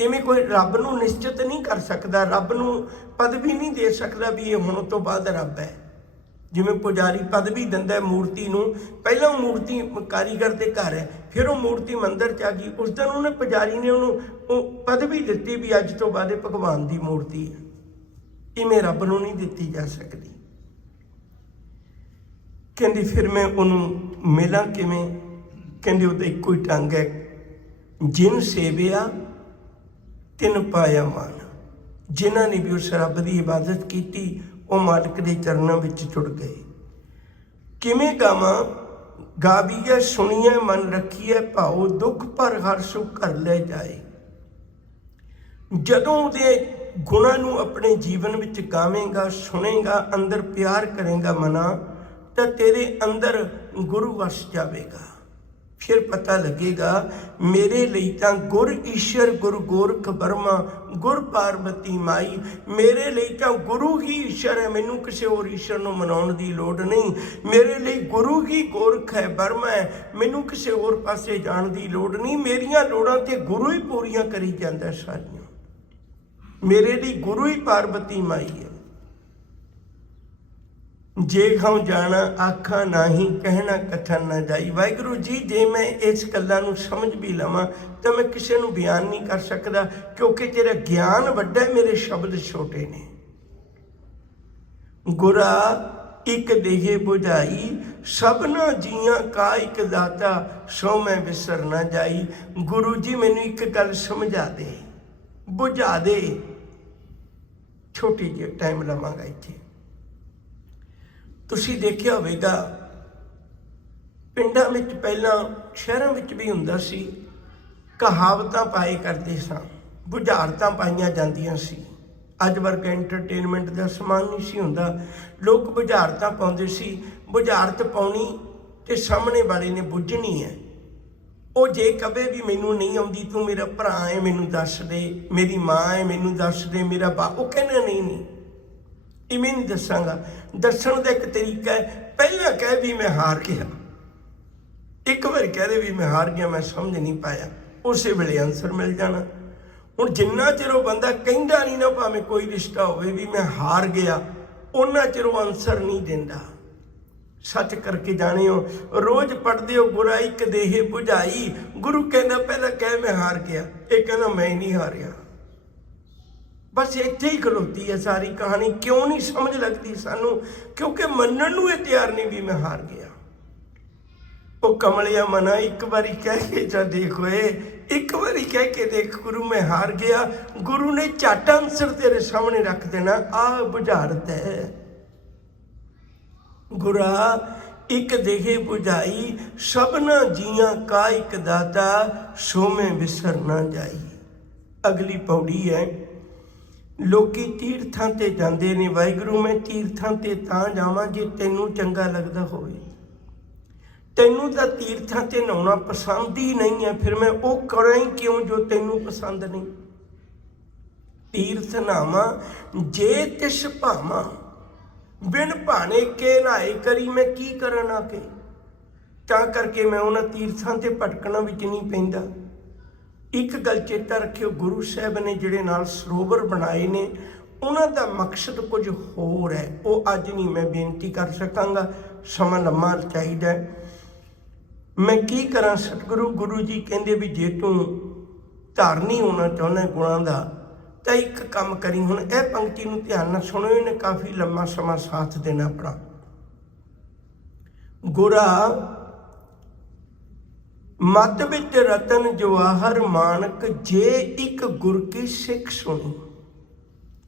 ਇਵੇਂ ਕੋਈ ਰੱਬ ਨੂੰ ਨਿਸ਼ਚਿਤ ਨਹੀਂ ਕਰ ਸਕਦਾ, ਰੱਬ ਨੂੰ ਪਦਵੀ ਨਹੀਂ ਦੇ ਸਕਦਾ ਵੀ ਇਹ ਹੁਣ ਤੋਂ ਬਾਅਦ ਰੱਬ ਹੈ। ਜਿਵੇਂ ਪੁਜਾਰੀ ਪਦਵੀ ਦਿੰਦਾ ਮੂਰਤੀ ਨੂੰ, ਪਹਿਲਾਂ ਉਹ ਮੂਰਤੀ ਕਾਰੀਗਰ ਦੇ ਘਰ ਹੈ, ਫਿਰ ਉਹ ਮੂਰਤੀ ਮੰਦਿਰ 'ਚ ਆ ਗਈ। ਉਸ ਦਿਨ ਉਹਨੇ ਪੁਜਾਰੀ ਨੇ ਉਹਨੂੰ ਉਹ ਪਦਵੀ ਦਿੱਤੀ ਵੀ ਅੱਜ ਤੋਂ ਬਾਅਦ ਇਹ ਭਗਵਾਨ ਦੀ ਮੂਰਤੀ ਹੈ। ਇਵੇਂ ਰੱਬ ਨੂੰ ਨਹੀਂ ਦਿੱਤੀ ਜਾ ਸਕਦੀ। ਕਹਿੰਦੀ ਫਿਰ ਮੈਂ ਉਹਨੂੰ ਮਿਲਾਂ ਕਿਵੇਂ? ਕਹਿੰਦੀ ਉਹਦਾ ਇੱਕੋ ਹੀ ਢੰਗ ਹੈ, ਜਿਨ ਸੇਵਿਆ ਤਿਨ ਪਾਇਆ ਮਾਨ। ਜਿਨ੍ਹਾਂ ਨੇ ਵੀ ਉਸ ਰੱਬ ਦੀ ਇਬਾਦਤ ਕੀਤੀ ਉਹ ਮਾਲਕ ਦੇ ਚਰਨਾਂ ਵਿੱਚ ਜੁੜ ਗਏ। ਕਿਵੇਂ ਗਾਵਾਂ? ਗਾਵੀਐ ਸੁਣੀਐ ਮਨ ਰੱਖੀਐ ਭਾਉ, ਦੁੱਖ ਭਰ ਹਰ ਸੁਖ ਘਰ ਲੈ ਜਾਏ। ਜਦੋਂ ਉਹਦੇ ਗੁਣਾਂ ਨੂੰ ਆਪਣੇ ਜੀਵਨ ਵਿੱਚ ਗਾਵੇਂਗਾ, ਸੁਣੇਗਾ, ਅੰਦਰ ਪਿਆਰ ਕਰੇਗਾ ਮਨਾ, ਤਾਂ ਤੇਰੇ ਅੰਦਰ ਗੁਰੂ ਵਸ ਜਾਵੇਗਾ। ਫਿਰ ਪਤਾ ਲੱਗੇਗਾ ਮੇਰੇ ਲਈ ਤਾਂ ਗੁਰ ਈਸ਼ਰ ਗੁਰ ਗੋਰਖ ਬਰਮਾ ਗੁਰ ਪਾਰਵਤੀ ਮਾਈ। ਮੇਰੇ ਲਈ ਤਾਂ ਗੁਰੂ ਹੀ ਈਸ਼ਰ ਹੈ, ਮੈਨੂੰ ਕਿਸੇ ਹੋਰ ਈਸ਼ਰ ਨੂੰ ਮਨਾਉਣ ਦੀ ਲੋੜ ਨਹੀਂ। ਮੇਰੇ ਲਈ ਗੁਰੂ ਹੀ ਗੋਰਖ ਹੈ, ਬਰਮਾ ਹੈ, ਮੈਨੂੰ ਕਿਸੇ ਹੋਰ ਪਾਸੇ ਜਾਣ ਦੀ ਲੋੜ ਨਹੀਂ। ਮੇਰੀਆਂ ਲੋੜਾਂ ਤੇ ਗੁਰੂ ਹੀ ਪੂਰੀਆਂ ਕਰੀ ਜਾਂਦਾ ਸਾਰੀਆਂ। ਮੇਰੇ ਲਈ ਗੁਰੂ ਹੀ ਪਾਰਵਤੀ ਮਾਈ ਹੈ। ਜੇ ਖਾਉ ਜਾਣਾ ਆਖਾਂ ਨਾਹੀਂ, ਕਹਿਣਾ ਕਥਨ ਨਾ ਜਾਈ। ਵਾਹਿਗੁਰੂ ਜੀ, ਜੇ ਮੈਂ ਇਸ ਗੱਲਾਂ ਨੂੰ ਸਮਝ ਵੀ ਲਵਾਂ ਤਾਂ ਮੈਂ ਕਿਸੇ ਨੂੰ ਬਿਆਨ ਨਹੀਂ ਕਰ ਸਕਦਾ, ਕਿਉਂਕਿ ਤੇਰਾ ਗਿਆਨ ਵੱਡਾ, ਮੇਰੇ ਸ਼ਬਦ ਛੋਟੇ ਨੇ। ਗੁਰਾ ਇੱਕ ਦੇਹ ਬੁਝਾਈ, ਸਭਨਾ ਜੀਆਂ ਕਾ ਇੱਕ ਦਾਤਾ, ਸੋ ਮੈਂ ਵਿਸਰ ਨਾ ਜਾਈ। ਗੁਰੂ ਜੀ ਮੈਨੂੰ ਇੱਕ ਗੱਲ ਸਮਝਾ ਦੇ, ਬੁਝਾ ਦੇ। ਛੋਟੀ ਜਿਹੀ ਟਾਈਮ ਲਵਾਂਗਾ ਇੱਥੇ। ਤੁਸੀਂ ਦੇਖਿਆ ਹੋਵੇਗਾ ਪਿੰਡਾਂ ਵਿੱਚ ਪਹਿਲਾਂ, ਸ਼ਹਿਰਾਂ ਵਿੱਚ ਵੀ ਹੁੰਦਾ ਸੀ, ਕਹਾਵਤਾਂ ਪਾਏ ਕਰਦੇ ਸਾਂ, ਬੁਝਾਰਤਾਂ ਪਾਈਆਂ ਜਾਂਦੀਆਂ ਸੀ। ਅੱਜ ਵਰਗਾ ਐਂਟਰਟੇਨਮੈਂਟ ਦਾ ਸਮਾਨ ਨਹੀਂ ਸੀ ਹੁੰਦਾ, ਲੋਕ ਬੁਝਾਰਤਾਂ ਪਾਉਂਦੇ ਸੀ। ਬੁਝਾਰਤ ਪਾਉਣੀ ਤੇ ਸਾਹਮਣੇ ਵਾਲੇ ਨੇ ਬੁੱਝਣੀ ਹੈ। ਉਹ ਜੇ ਕਵੇ ਵੀ ਮੈਨੂੰ ਨਹੀਂ ਆਉਂਦੀ, ਤੂੰ ਮੇਰਾ ਭਰਾ ਹੈ ਮੈਨੂੰ ਦੱਸ ਦੇ, ਮੇਰੀ ਮਾਂ ਹੈ ਮੈਨੂੰ ਦੱਸ ਦੇ, ਮੇਰਾ ਬਾਪ, ਉਹ ਕਹਿੰਦਾ ਨਹੀਂ ਇਵੇਂ ਨਹੀਂ ਦੱਸਾਂਗਾ। ਦੱਸਣ ਦਾ ਇੱਕ ਤਰੀਕਾ ਹੈ, ਪਹਿਲਾਂ ਕਹਿ ਵੀ ਮੈਂ ਹਾਰ ਗਿਆ। ਇੱਕ ਵਾਰ ਕਹਿ ਦੇ ਵੀ ਮੈਂ ਹਾਰ ਗਿਆ, ਮੈਂ ਸਮਝ ਨਹੀਂ ਪਾਇਆ, ਉਸੇ ਵੇਲੇ ਆਨਸਰ ਮਿਲ ਜਾਣਾ। ਹੁਣ ਜਿੰਨਾ ਚਿਰ ਉਹ ਬੰਦਾ ਕਹਿੰਦਾ ਨਹੀਂ ਨਾ, ਭਾਵੇਂ ਕੋਈ ਰਿਸ਼ਤਾ ਹੋਵੇ, ਵੀ ਮੈਂ ਹਾਰ ਗਿਆ, ਉਹਨਾਂ ਚਿਰ ਉਹ ਆਨਸਰ ਨਹੀਂ ਦਿੰਦਾ। ਸੱਚ ਕਰਕੇ ਜਾਣਿਓ, ਰੋਜ਼ ਪੜ੍ਹਦੇ ਹੋ ਗੁਰਾ ਇੱਕ ਦੇਹ ਬੁਝਾਈ। ਗੁਰੂ ਕਹਿੰਦਾ ਪਹਿਲਾਂ ਕਹਿ ਮੈਂ ਹਾਰ ਗਿਆ, ਇਹ ਕਹਿੰਦਾ ਮੈਂ ਨਹੀਂ ਹਾਰਿਆ। ਬਸ ਇੱਥੇ ਹੀ ਖਲੋਤੀ ਹੈ ਸਾਰੀ ਕਹਾਣੀ। ਕਿਉਂ ਨਹੀਂ ਸਮਝ ਲੱਗਦੀ ਸਾਨੂੰ? ਕਿਉਂਕਿ ਮੰਨਣ ਨੂੰ ਇਹ ਤਿਆਰ ਨਹੀਂ ਵੀ ਮੈਂ ਹਾਰ ਗਿਆ। ਉਹ ਕਮਲਿਆ ਮਨਾ, ਇੱਕ ਵਾਰੀ ਕਹਿ ਕੇ ਜਾ ਦੇਖ ਓਏ, ਇੱਕ ਵਾਰੀ ਕਹਿ ਕੇ ਦੇਖ ਗੁਰੂ ਮੈਂ ਹਾਰ ਗਿਆ। ਗੁਰੂ ਨੇ ਝੱਟ ਆਨਸਰ ਤੇਰੇ ਸਾਹਮਣੇ ਰੱਖ ਦੇਣਾ। ਆਹ ਬੁਝਾਰਤ ਹੈ। ਗੁਰਾ ਇੱਕ ਦੇਹ ਬੁਝਾਈ, ਸਭਨਾ ਜੀਆਂ ਕਾ ਇੱਕ ਦਾਤਾ, ਸੋ ਮੈਂ ਵਿਸਰ ਨਾ ਜਾਈ। ਅਗਲੀ ਪੌੜੀ ਹੈ, ਲੋਕੀ ਤੀਰਥਾਂ ਤੇ ਜਾਂਦੇ ਨੇ। ਵਾਹਿਗੁਰੂ ਮੈਂ ਤੀਰਥਾਂ ਤੇ ਤਾਂ ਜਾਵਾਂ ਜੇ ਤੈਨੂੰ ਚੰਗਾ ਲੱਗਦਾ ਹੋਵੇ। ਤੈਨੂੰ ਤਾਂ ਤੀਰਥਾਂ ਤੇ ਨਹਾਉਣਾ ਪਸੰਦ ਹੀ ਨਹੀਂ ਹੈ, ਫਿਰ ਮੈਂ ਉਹ ਕਰਾਂ ਹੀ ਕਿਉਂ ਜੋ ਤੈਨੂੰ ਪਸੰਦ ਨਹੀਂ। ਤੀਰਥ ਨਾਵਾਂ ਜੇ ਤਿਸ ਭਾਵਾਂ, ਬਿਨ ਭਾਣੇ ਕੇ ਨਹਾਏ ਕਰੀ, ਮੈਂ ਕੀ ਕਰਨ ਆ ਕੇ। ਤਾਂ ਕਰਕੇ ਮੈਂ ਉਹਨਾਂ ਤੀਰਥਾਂ ਤੇ ਭਟਕਣਾ ਵਿੱਚ ਨਹੀਂ ਪੈਂਦਾ। ਇੱਕ ਗੱਲ ਚੇਤਾ ਰੱਖਿਓ, ਗੁਰੂ ਸਾਹਿਬ ਨੇ ਜਿਹੜੇ ਨਾਲ ਸਰੋਵਰ ਬਣਾਏ ਨੇ, ਉਹਨਾਂ ਦਾ ਮਕਸਦ ਕੁਝ ਹੋਰ ਹੈ। ਉਹ ਅੱਜ ਨਹੀਂ ਮੈਂ ਬੇਨਤੀ ਕਰ ਸਕਾਂਗਾ, ਸਮਾਂ ਲੰਮਾ ਚਾਹੀਦਾ। ਮੈਂ ਕੀ ਕਰਾਂ ਸਤਿਗੁਰੂ? ਗੁਰੂ ਜੀ ਕਹਿੰਦੇ ਵੀ ਜੇ ਤੂੰ ਧਾਰਨੀ ਹੋਣਾ ਚਾਹੁੰਦਾ ਗੁਣਾਂ ਦਾ, ਤਾਂ ਇੱਕ ਕੰਮ ਕਰੀ। ਹੁਣ ਇਹ ਪੰਕਤੀ ਨੂੰ ਧਿਆਨ ਨਾਲ ਸੁਣੋ, ਇਹਨੇ ਕਾਫੀ ਲੰਮਾ ਸਮਾਂ ਸਾਥ ਦੇਣਾ ਆਪਣਾ। ਗੁਰਾ ਮਤ ਵਿੱਚ ਰਤਨ ਜਵਾਹਰ ਮਾਨਕ, ਜੇ ਇੱਕ ਗੁਰ ਕੀ ਸਿੱਖ ਸੁਣੀ।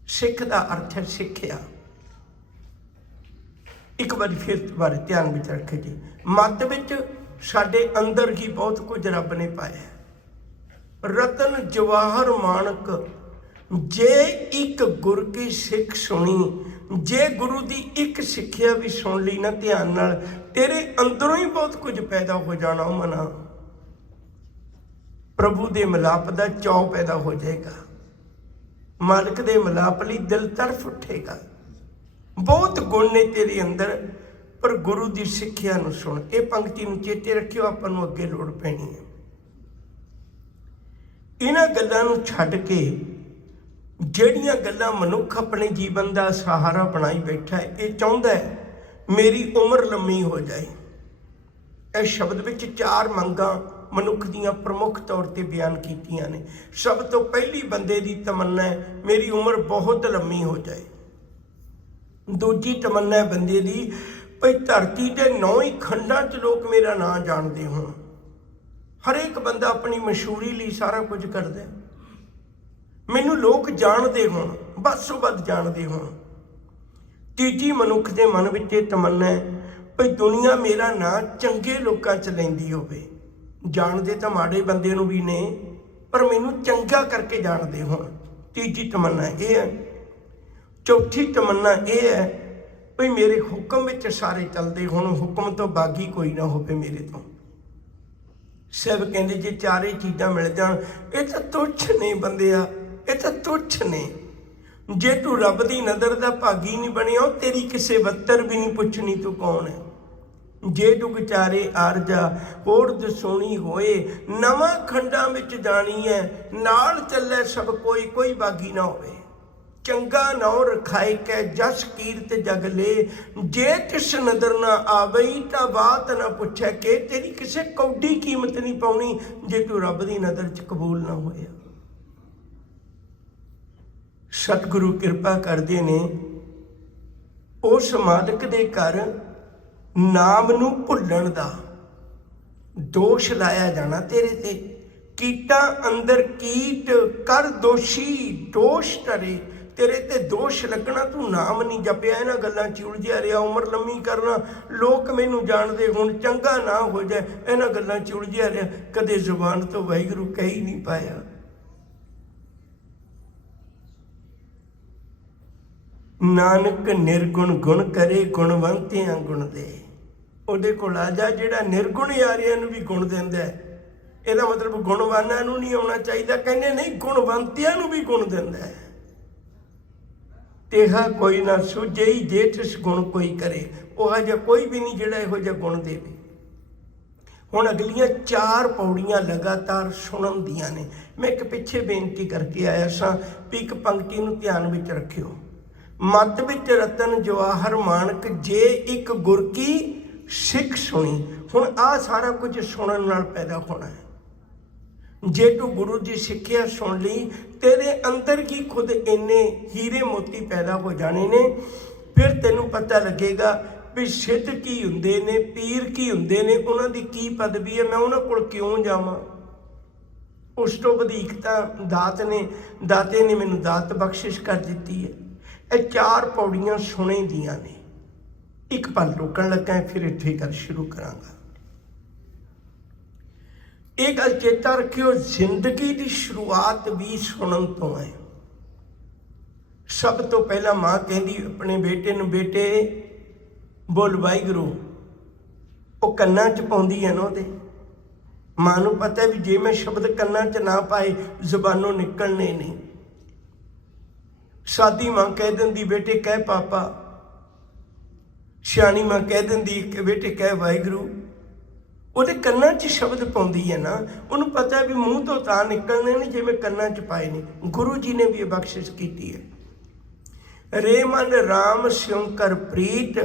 ਸਿੱਖ ਦਾ ਅਰਥ ਹੈ ਸਿੱਖਿਆ। ਇੱਕ ਵਾਰੀ ਫਿਰ ਦੁਬਾਰਾ ਧਿਆਨ ਵਿੱਚ ਰੱਖੇ ਜੀ। ਮਤ ਵਿੱਚ ਸਾਡੇ ਅੰਦਰ ਹੀ ਬਹੁਤ ਕੁਝ ਰੱਬ ਨੇ ਪਾਇਆ। ਰਤਨ ਜਵਾਹਰ ਮਾਨਕ, ਜੇ ਇੱਕ ਗੁਰ ਕੀ ਸਿੱਖ ਸੁਣੀ, जे गुरु की एक सिक्ख्या भी सुन ली ना ध्यान नाल, तेरे अंदरों ही बहुत कुछ पैदा हो जाना मना। प्रभु के मिलाप का चाव पैदा हो जाएगा, मालिक के मिलाप लई दिल तरफ उठेगा। बहुत गुण ने तेरे अंदर, पर गुरु की सिक्ख्या नूं सुन। ये पंक्ति नूं चेते रखियो, आपां नूं अगे लोड़ पैनी है। इन्हां गल्लां नूं छड्ड के ਜਿਹੜੀਆਂ ਗੱਲਾਂ मनुख अपने जीवन का सहारा बनाई बैठा है, ये चाहुंदा है मेरी उम्र लम्मी हो जाए। इस शब्द विच 4 मंगां मनुख दियां प्रमुख तौर पर बयान कीतियां ने। सब तो पहली बंदे की तमन्ना है मेरी उम्र बहुत लम्मी हो जाए। दूजी तमन्ना है बंदे की भई धरती के 9 ही खंडां च लोग मेरा नाम जानते होण। हरेक बंदा अपनी मशहूरी लिए सारा कुछ करता है, मैनू लोग जानते होण, बसों बद जानते होण। तीजी मनुख के मन विच ये तमन्ना है भई दुनिया मेरा नाम चंगे लोकां च लैंदी होवे। जानते तो माड़े बंदे नूं भी ने, पर मैनू चंगा करके जानते होण। तीजी तमन्ना ये है। चौथी तमन्ना ये है भई मेरे हुक्म विच सारे चलते होण, हुक्म तो बागी कोई ना होवे मेरे तो। सब कहते जे चारे चीज़ां मिल जाण, ये तो तुच्छ ने बंदिया, ये तो तुच्छ ने। जे तू रब की नज़र का भागी नहीं बनिया, तेरी किसी बत्तर भी नहीं पुछनी तू कौन है। जे तू विचारे आरजा होड़ दसोनी होए, नवां खंडां विच जानी है, नाल चले सब कोई, कोई बागी ना होवे। चंगा नाउ रखाए कै जस कीरत जग ले, जे तिस नदर ना आवई तां बात ना पुछे के। तेरी किसी कौडी कीमत नहीं पाउनी जे तू रब की नज़र च कबूल ना होया। सतगुरु कृपा करते ने, उस मालिक दे घर नाम नूं भुल्लण दा दोष लाया जाना तेरे ते। कीटा अंदर कीट कर दोषी दोष टरे, तेरे ते दोष लगना तू नाम नहीं जपिया। इन्हां गल्लां च उलझिया रहा, उम्र लम्मी करना, लोग मैनू जानते हुण, चंगा ना हो जाए, इन्हां गल्लां च उलझिया रहा, कदे जुबान तो वाहिगुरू कह ही नहीं पाया। नानक निर्गुण गुण करे, गुणवंतियां गुण दे। ਉਹਦੇ ਕੋਲ ਆ ਜਾ ਜਿਹੜਾ निर्गुण यारियां नूं भी गुण ਦਿੰਦਾ है। ਇਹਦਾ मतलब गुणवानां नूं नहीं आउणा चाਹੀਦਾ, ਕਹਿੰਦੇ नहीं गुणवंतियां नूं भी गुण ਦਿੰਦਾ है। तेहा कोई ना सूझे ही जे तिस गुण कोई करे, वह जिहा कोई भी नहीं जिहड़ा इहो जिहा गुण देवे। हुण अगलियां 4 पौड़ियां लगातार सुणन दियां ने। मैं एक पिछे बेनती करके आया सां भी एक पंक्ति नूं ध्यान विच रखियो। मत विच रतन जवाहर माणक, जे एक गुर की सिख सुनी। हुण आ सारा कुछ सुनन नाल पैदा होना है। जे तू गुरु की सिक्ख्या सुन ली, तेरे अंदर ही खुद इन्ने हीरे मोती पैदा हो जाने ने। फिर तेनू पता लगेगा भी सिद्ध की हुंदे ने, पीर की हुंदे ने, उन्हां दी की पदवी है, मैं उन्हां कोल क्यों जावां। उस तो वधीक तां दाते ने मैनू दात बख्शिश कर दी है। ये 4 पौड़ियां सुने दियां ने। एक पल रोकण लगा है, फिर इत्थे गल शुरू करांगा। एक गल चेता रखियो, जिंदगी की शुरुआत भी सुनन तो है। सब तो पहला माँ कहती अपने बेटे नूं, बेटे बोल वाहिगुरू, वो कन्ना च पाउंदी है ना। ਉਹਦੇ माँ नूं पता है भी जे मैं शब्द कन्ना च ना पाए जुबानों निकलने नहीं। सादी माँ कह दिंदी बेटे कह पापा, सियाणी माँ कह दिंदी बेटे कह वाहिगुरू। ਉਹਦੇ ਕੰਨਾਂ 'ਚ शब्द पाउंदी है ना, उन्होंने पता है भी मूँह तो तां निकलने ने जिवें ਕੰਨਾਂ 'ਚ पाए नहीं। गुरु जी ने भी ये बख्शिश की है। रे मन राम स्यों कर प्रीत,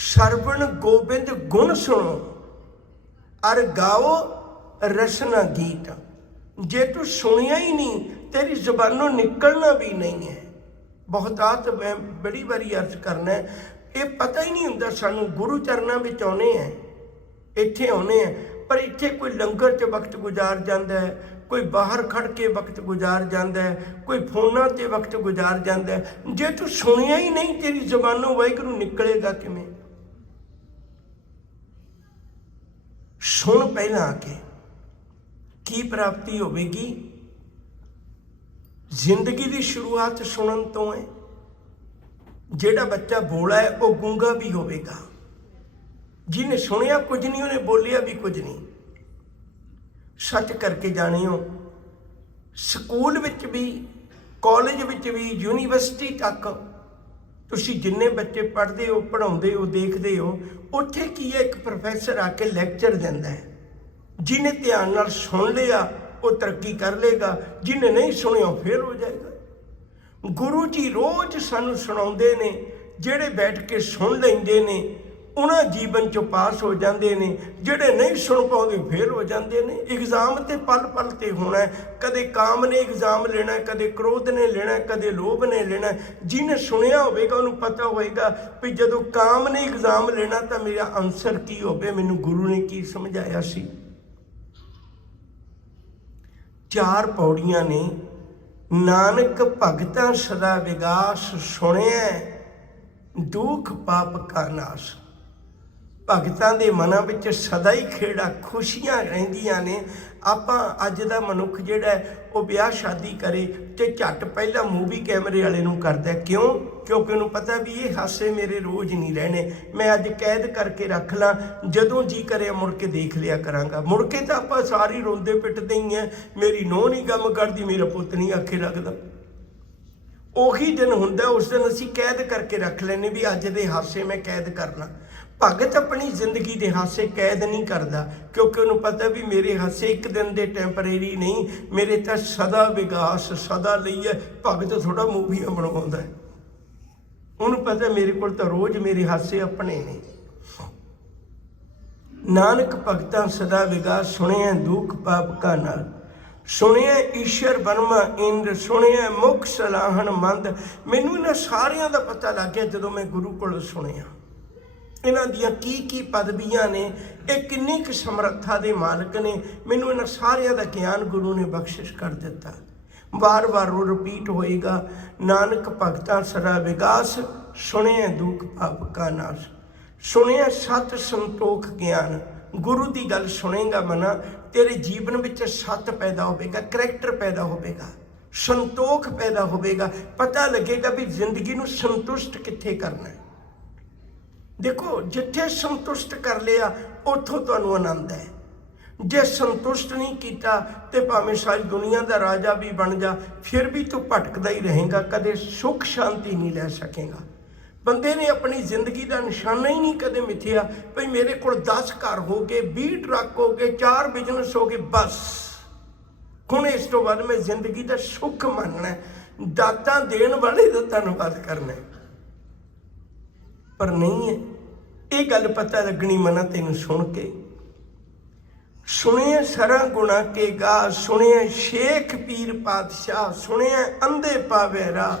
सरवण गोबिंद गुण सुनो, अर गाओ रसना गीत। जे तू सुनिया ही नहीं, तेरी जुबानों निकलना भी नहीं है। बहुतात मैं बड़ी बारी अर्ज करना है, ये पता ही नहीं हुंदा सानू गुरु चरनां विच आउणे हैं, इत्थे आउणे हैं, पर इत्थे कोई लंगर च वक्त गुजार जाता है, कोई बाहर खड़ के वक्त गुजार जाता है, कोई फोनां ते वक्त गुजार जाता है। जे तू सुनिया ही नहीं, तेरी जुबानों वाहिगुरू निकलेगा किवें। सुन पहला आके की प्राप्ति होगी। जिंदगी की शुरुआत सुनन तो है। ਜਿਹੜਾ ਬੱਚਾ ਬੋਲਾ ਹੈ ਉਹ ਗੂੰਗਾ ਵੀ ਹੋਵੇਗਾ। ਜਿਹਨੇ ਸੁਣਿਆ ਕੁਝ ਨਹੀਂ, ਉਹਨੇ ਬੋਲਿਆ ਵੀ ਕੁਝ ਨਹੀਂ। ਸੱਚ ਕਰਕੇ ਜਾਣਿਓ, ਸਕੂਲ ਵਿੱਚ ਵੀ, ਕਾਲਜ ਵਿੱਚ ਵੀ, ਯੂਨੀਵਰਸਿਟੀ ਤੱਕ ਤੁਸੀਂ ਜਿੰਨੇ ਬੱਚੇ ਪੜ੍ਹਦੇ ਹੋ, ਪੜ੍ਹਾਉਂਦੇ ਹੋ, ਦੇਖਦੇ ਹੋ, ਉੱਥੇ ਕੀ ਹੈ, ਇੱਕ ਪ੍ਰੋਫੈਸਰ ਆ ਕੇ ਲੈਕਚਰ ਦਿੰਦਾ ਹੈ। ਜਿਹਨੇ ਧਿਆਨ ਨਾਲ ਸੁਣ ਲਿਆ ਉਹ ਤਰੱਕੀ ਕਰ ਲੇਗਾ, ਜਿਹਨੇ ਨਹੀਂ ਸੁਣਿਆ ਫੇਲ ਹੋ ਜਾਏਗਾ। ਗੁਰੂ ਜੀ ਰੋਜ਼ ਸਾਨੂੰ ਸੁਣਾਉਂਦੇ ਨੇ, ਜਿਹੜੇ ਬੈਠ ਕੇ ਸੁਣ ਲੈਂਦੇ ਨੇ ਉਹਨਾਂ ਜੀਵਨ 'ਚੋਂ ਪਾਸ ਹੋ ਜਾਂਦੇ ਨੇ, ਜਿਹੜੇ ਨਹੀਂ ਸੁਣ ਪਾਉਂਦੇ ਫੇਲ ਹੋ ਜਾਂਦੇ ਨੇ। ਇਗਜ਼ਾਮ ਤੇ ਪਲ ਪਲ ਤੇ ਹੋਣਾ, ਕਦੇ ਕਾਮ ਨੇ ਇਗਜ਼ਾਮ ਲੈਣਾ, ਕਦੇ ਕ੍ਰੋਧ ਨੇ ਲੈਣਾ, ਕਦੇ ਲੋਭ ਨੇ ਲੈਣਾ। ਜਿਹਨੇ ਸੁਣਿਆ ਹੋਵੇਗਾ ਉਹਨੂੰ ਪਤਾ ਹੋਵੇਗਾ ਵੀ ਜਦੋਂ ਕਾਮ ਨੇ ਇਗਜ਼ਾਮ ਲੈਣਾ ਤਾਂ ਮੇਰਾ ਆਨਸਰ ਕੀ ਹੋਵੇ, ਮੈਨੂੰ ਗੁਰੂ ਨੇ ਕੀ ਸਮਝਾਇਆ ਸੀ। 4 ਪੌੜੀਆਂ ਨੇ। ਨਾਨਕ ਭਗਤਾਂ ਸਦਾ ਵਿਗਾਸ, ਸੁਣਿਆ ਦੁੱਖ ਪਾਪ ਕਾ ਨਾਸ਼। ਭਗਤਾਂ ਦੇ ਮਨਾਂ ਵਿੱਚ ਸਦਾ ਹੀ ਖੇੜਾ, ਖੁਸ਼ੀਆਂ ਰਹਿੰਦੀਆਂ ਨੇ। ਆਪਾਂ ਅੱਜ ਦਾ ਮਨੁੱਖ ਜਿਹੜਾ ਉਹ ਵਿਆਹ ਸ਼ਾਦੀ ਕਰੇ ਤੇ ਝੱਟ ਪਹਿਲਾਂ ਮੂਵੀ ਕੈਮਰੇ ਵਾਲੇ ਨੂੰ ਕਰਦਾ। ਕਿਉਂ? ਕਿਉਂਕਿ ਉਹਨੂੰ ਪਤਾ ਵੀ ਇਹ ਹਾਸੇ ਮੇਰੇ ਰੋਜ਼ ਨਹੀਂ ਰਹਿਣੇ, ਮੈਂ ਅੱਜ ਕੈਦ ਕਰਕੇ ਰੱਖ ਲਾਂ, ਜਦੋਂ ਜੀ ਕਰਿਆ ਮੁੜ ਕੇ ਦੇਖ ਲਿਆ ਕਰਾਂਗਾ। ਮੁੜ ਕੇ ਤਾਂ ਆਪਾਂ ਸਾਰੀ ਰੋਂਦੇ ਪਿੱਟਦੇ ਹੀ ਆ, ਮੇਰੀ ਨੂੰਹ ਨਹੀਂ ਕੰਮ ਕਰਦੀ, ਮੇਰਾ ਪੁੱਤ ਨਹੀਂ ਆਖੇ ਲੱਗਦਾ। ਉਹੀ ਦਿਨ ਹੁੰਦਾ, ਉਸ ਦਿਨ ਅਸੀਂ ਕੈਦ ਕਰਕੇ ਰੱਖ ਲੈਂਦੇ ਵੀ ਅੱਜ ਦੇ ਹਾਸੇ ਮੈਂ ਕੈਦ ਕਰਨਾ। ਭਗਤ ਆਪਣੀ ਜ਼ਿੰਦਗੀ ਦੇ ਹਾਸੇ ਕੈਦ ਨਹੀਂ ਕਰਦਾ, ਕਿਉਂਕਿ ਉਹਨੂੰ ਪਤਾ ਵੀ ਮੇਰੇ ਹਾਸੇ ਇੱਕ ਦਿਨ ਦੇ ਟੈਂਪਰੇਰੀ ਨਹੀਂ, ਮੇਰੇ ਤਾਂ ਸਦਾ ਵਿਗਾਸ, ਸਦਾ ਲਈ ਹੈ। ਭਗਤ ਥੋੜਾ ਮੂਵੀਆਂ ਬਣਾਉਂਦਾ, ਉਹਨੂੰ ਪਤਾ ਮੇਰੇ ਕੋਲ ਤਾਂ ਰੋਜ਼ ਮੇਰੇ ਹਾਸੇ ਆਪਣੇ ਨੇ। ਨਾਨਕ ਭਗਤਾਂ ਸਦਾ ਵਿਗਾਸ, ਸੁਣਿਆ ਦੁੱਖ ਪਾਪ ਕਾ ਨਾਲ। ਸੁਣਿਆ ਈਸ਼ਰ ਬਰਮਾ ਇੰਦਰ, ਸੁਣਿਆ ਮੁਖ ਸਲਾਹਣ ਮੰਦ। ਮੈਨੂੰ ਇਹਨਾਂ ਸਾਰਿਆਂ ਦਾ ਪਤਾ ਲੱਗ ਗਿਆ ਜਦੋਂ ਮੈਂ ਗੁਰੂ ਕੋਲ ਸੁਣਿਆ। ਇਹਨਾਂ ਦੀਆਂ ਕੀ ਪਦਵੀਆਂ ਨੇ, ਇਹ ਕਿੰਨੀ ਕੁ ਸਮਰੱਥਾ ਦੇ ਮਾਲਕ ਨੇ, ਮੈਨੂੰ ਇਹਨਾਂ ਸਾਰਿਆਂ ਦਾ ਗਿਆਨ ਗੁਰੂ ਨੇ ਬਖਸ਼ਿਸ਼ ਕਰ ਦਿੱਤਾ। ਵਾਰ-ਵਾਰ ਉਹ ਰਿਪੀਟ ਹੋਏਗਾ, ਨਾਨਕ ਭਗਤਾਂ ਸਦਾ ਵਿਗਾਸ, ਸੁਣਿਆ ਦੁੱਖ ਪਾਪ ਕਾ ਨਾਸ਼। ਸੁਣਿਆ ਸਤ ਸੰਤੋਖ ਗਿਆਨ। ਗੁਰੂ ਦੀ ਗੱਲ ਸੁਣੇਗਾ ਮਨਾ, ਤੇਰੇ ਜੀਵਨ ਵਿੱਚ ਸਤ ਪੈਦਾ ਹੋਵੇਗਾ, ਕਰੈਕਟਰ ਪੈਦਾ ਹੋਵੇਗਾ, ਸੰਤੋਖ ਪੈਦਾ ਹੋਵੇਗਾ, ਪਤਾ ਲੱਗੇਗਾ ਵੀ ਜ਼ਿੰਦਗੀ ਨੂੰ ਸੰਤੁਸ਼ਟ ਕਿੱਥੇ ਕਰਨਾ ਹੈ। ਦੇਖੋ, ਜਿੱਥੇ ਸੰਤੁਸ਼ਟ ਕਰ ਲਿਆ ਉੱਥੋਂ ਤੁਹਾਨੂੰ ਆਨੰਦ ਹੈ। ਜੇ ਸੰਤੁਸ਼ਟ ਨਹੀਂ ਕੀਤਾ ਤੇ ਭਾਵੇਂ ਸਾਰੀ ਦੁਨੀਆ ਦਾ ਰਾਜਾ ਵੀ ਬਣ ਜਾ, ਫਿਰ ਵੀ ਤੂੰ ਭਟਕਦਾ ਹੀ ਰਹੇਗਾ, ਕਦੇ ਸੁੱਖ ਸ਼ਾਂਤੀ ਨਹੀਂ ਲੈ ਸਕੇਗਾ। ਬੰਦੇ ਨੇ ਆਪਣੀ ਜ਼ਿੰਦਗੀ ਦਾ ਨਿਸ਼ਾਨਾ ਹੀ ਨਹੀਂ ਕਦੇ ਮਿਥਿਆ ਭਈ ਮੇਰੇ ਕੋਲ 10 ਘਰ ਹੋ ਗਏ, 20 ਟਰੱਕ ਹੋ ਗਏ, 4 ਬਿਜ਼ਨਸ ਹੋ ਗਏ, ਬਸ ਹੁਣ ਇਸ ਤੋਂ ਬਾਅਦ ਮੈਂ ਜ਼ਿੰਦਗੀ ਦਾ ਸੁੱਖ ਮੰਨਣਾ, ਦਾਤਾਂ ਦੇਣ ਵਾਲੇ ਦਾ ਧੰਨਵਾਦ ਕਰਨਾ। ਪਰ ਨਹੀਂ ਹੈ, ਇਹ ਗੱਲ ਪਤਾ ਲੱਗਣੀ ਮਨਾ ਤੈਨੂੰ ਸੁਣ ਕੇ। ਸੁਣਿਆ ਸਰਾਂ ਗੁਣਾ ਕੇ ਗਾ, ਸੁਣਿਆ ਸ਼ੇਖ ਪੀਰ ਪਾਤਸ਼ਾਹ, ਸੁਣਿਆ ਅੰਧੇ ਪਾਵੇ ਰਾਹ।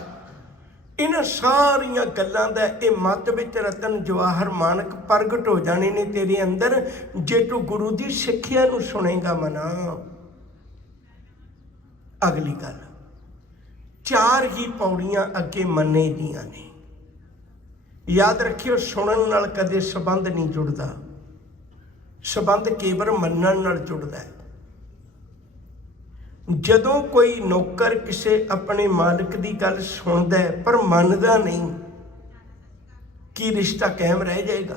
ਇਹਨਾਂ ਸਾਰੀਆਂ ਗੱਲਾਂ ਦਾ ਇਹ ਮੱਤ ਵਿੱਚ ਰਤਨ ਜਵਾਹਰ ਮਾਨਕ ਪ੍ਰਗਟ ਹੋ ਜਾਣੇ ਨੇ ਤੇਰੇ ਅੰਦਰ, ਜੇ ਤੂੰ ਗੁਰੂ ਦੀ ਸਿੱਖਿਆ ਨੂੰ ਸੁਣੇਗਾ ਮਨਾ। ਅਗਲੀ ਗੱਲ, 4 ਹੀ ਪੌੜੀਆਂ ਅੱਗੇ ਮੰਨੇ ਦੀਆਂ ਨੇ। ਯਾਦ ਰੱਖਿਓ, ਸੁਣਨ ਨਾਲ ਕਦੇ ਸੰਬੰਧ ਨਹੀਂ ਜੁੜਦਾ, ਸੰਬੰਧ ਕੇਵਲ ਮੰਨਣ ਨਾਲ ਜੁੜਦਾ ਹੈ। ਜਦੋਂ ਕੋਈ ਨੌਕਰ ਕਿਸੇ ਆਪਣੇ ਮਾਲਕ ਦੀ ਗੱਲ ਸੁਣਦਾ ਹੈ ਪਰ ਮੰਨਦਾ ਨਹੀਂ, ਕੀ ਰਿਸ਼ਤਾ ਕਾਇਮ ਰਹਿ ਜਾਏਗਾ?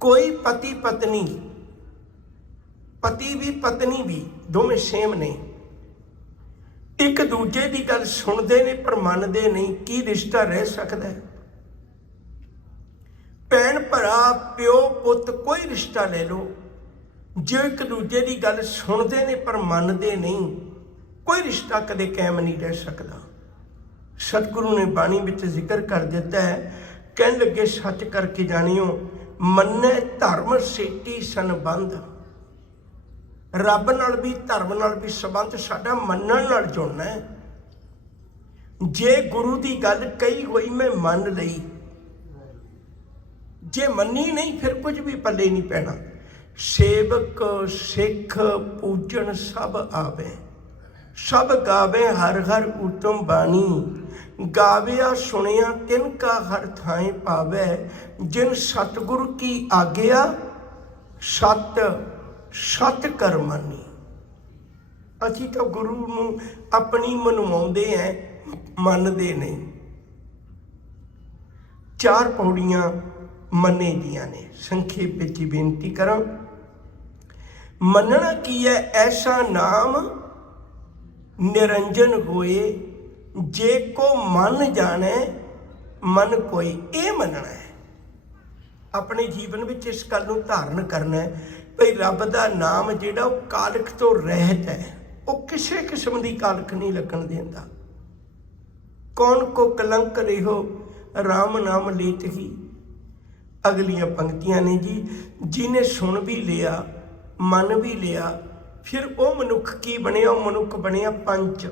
ਕੋਈ ਪਤੀ ਪਤਨੀ, ਪਤੀ ਵੀ ਪਤਨੀ ਵੀ ਦੋਵੇਂ ਸੇਮ ਨੇ, ਇੱਕ ਦੂਜੇ ਦੀ ਗੱਲ ਸੁਣਦੇ ਨੇ ਪਰ ਮੰਨਦੇ ਨਹੀਂ, ਕੀ ਰਿਸ਼ਤਾ ਰਹਿ ਸਕਦਾ ਹੈ? ਭੈਣ ਭਰਾ, ਪਿਓ ਪੁੱਤ, ਕੋਈ ਰਿਸ਼ਤਾ ਲੈ ਲਓ, ਜੇ ਇੱਕ ਦੂਜੇ ਦੀ ਗੱਲ ਸੁਣਦੇ ਨੇ ਪਰ ਮੰਨਦੇ ਨਹੀਂ, ਕੋਈ ਰਿਸ਼ਤਾ ਕਦੇ ਕਾਇਮ ਨਹੀਂ ਰਹਿ ਸਕਦਾ। ਸਤਿਗੁਰੂ ਨੇ ਬਾਣੀ ਵਿੱਚ ਜ਼ਿਕਰ ਕਰ ਦਿੱਤਾ ਹੈ, ਕਹਿਣ ਲੱਗੇ ਸੱਚ ਕਰਕੇ ਜਾਣਿਓ, ਮੰਨੈ ਧਰਮ ਸੇਤੀ ਸੰਬੰਧ। ਰੱਬ ਨਾਲ ਵੀ ਧਰਮ ਨਾਲ ਵੀ ਸੰਬੰਧ ਸਾਡਾ ਮੰਨਣ ਨਾਲ ਜੁੜਨਾ ਹੈ। ਜੇ ਗੁਰੂ ਦੀ ਗੱਲ ਕਹੀ ਹੋਈ ਮੈਂ ਮੰਨ ਲਈ, ਜੇ ਮੰਨੀ ਨਹੀਂ ਫਿਰ ਕੁਝ ਵੀ ਪੱਲੇ ਨਹੀਂ ਪੈਣਾ। ਸੇਵਕ ਸਿੱਖ ਪੂਜਣ ਸਭ ਆਵੇ, ਸਭ ਗਾਵੇ ਹਰ ਹਰ ਉਤਮ ਬਾਣੀ। ਗਾਵਿਆ ਸੁਣਿਆ ਤਿਨ ਕਾ ਹਰ ਥਾਂ ਪਾਵੇ, ਜਿਨ ਸਤਿਗੁਰ ਕੀ ਆਗਿਆ ਸਤ ਸਤ ਕਰ ਮਾਨੀ। ਅਸੀਂ ਤਾਂ ਗੁਰੂ ਨੂੰ ਆਪਣੀ ਮਨਵਾਉਂਦੇ ਐ, ਮੰਨਦੇ ਨਹੀਂ। 4 पौड़ियां मन्ने दियां ने। संखेप विच बेनती करा, मनना की है, ऐसा नाम निरंजन होए, जे को मन जाने मन कोई। ये मनना है, अपने जीवन में इस गल नूं धारण करना है भई रब दा नाम जिहड़ा वो कालख तो रहत है, वो किसी किस्म की कालख नहीं लगन देंदा। कौन को कलंक रेहो राम नाम लेत ही। अगलियां पंक्तियां ने जी, जिन्हें सुन भी लिया मन भी लिया, फिर वो मनुख की बनिया, वो मनुख बनिया पंच।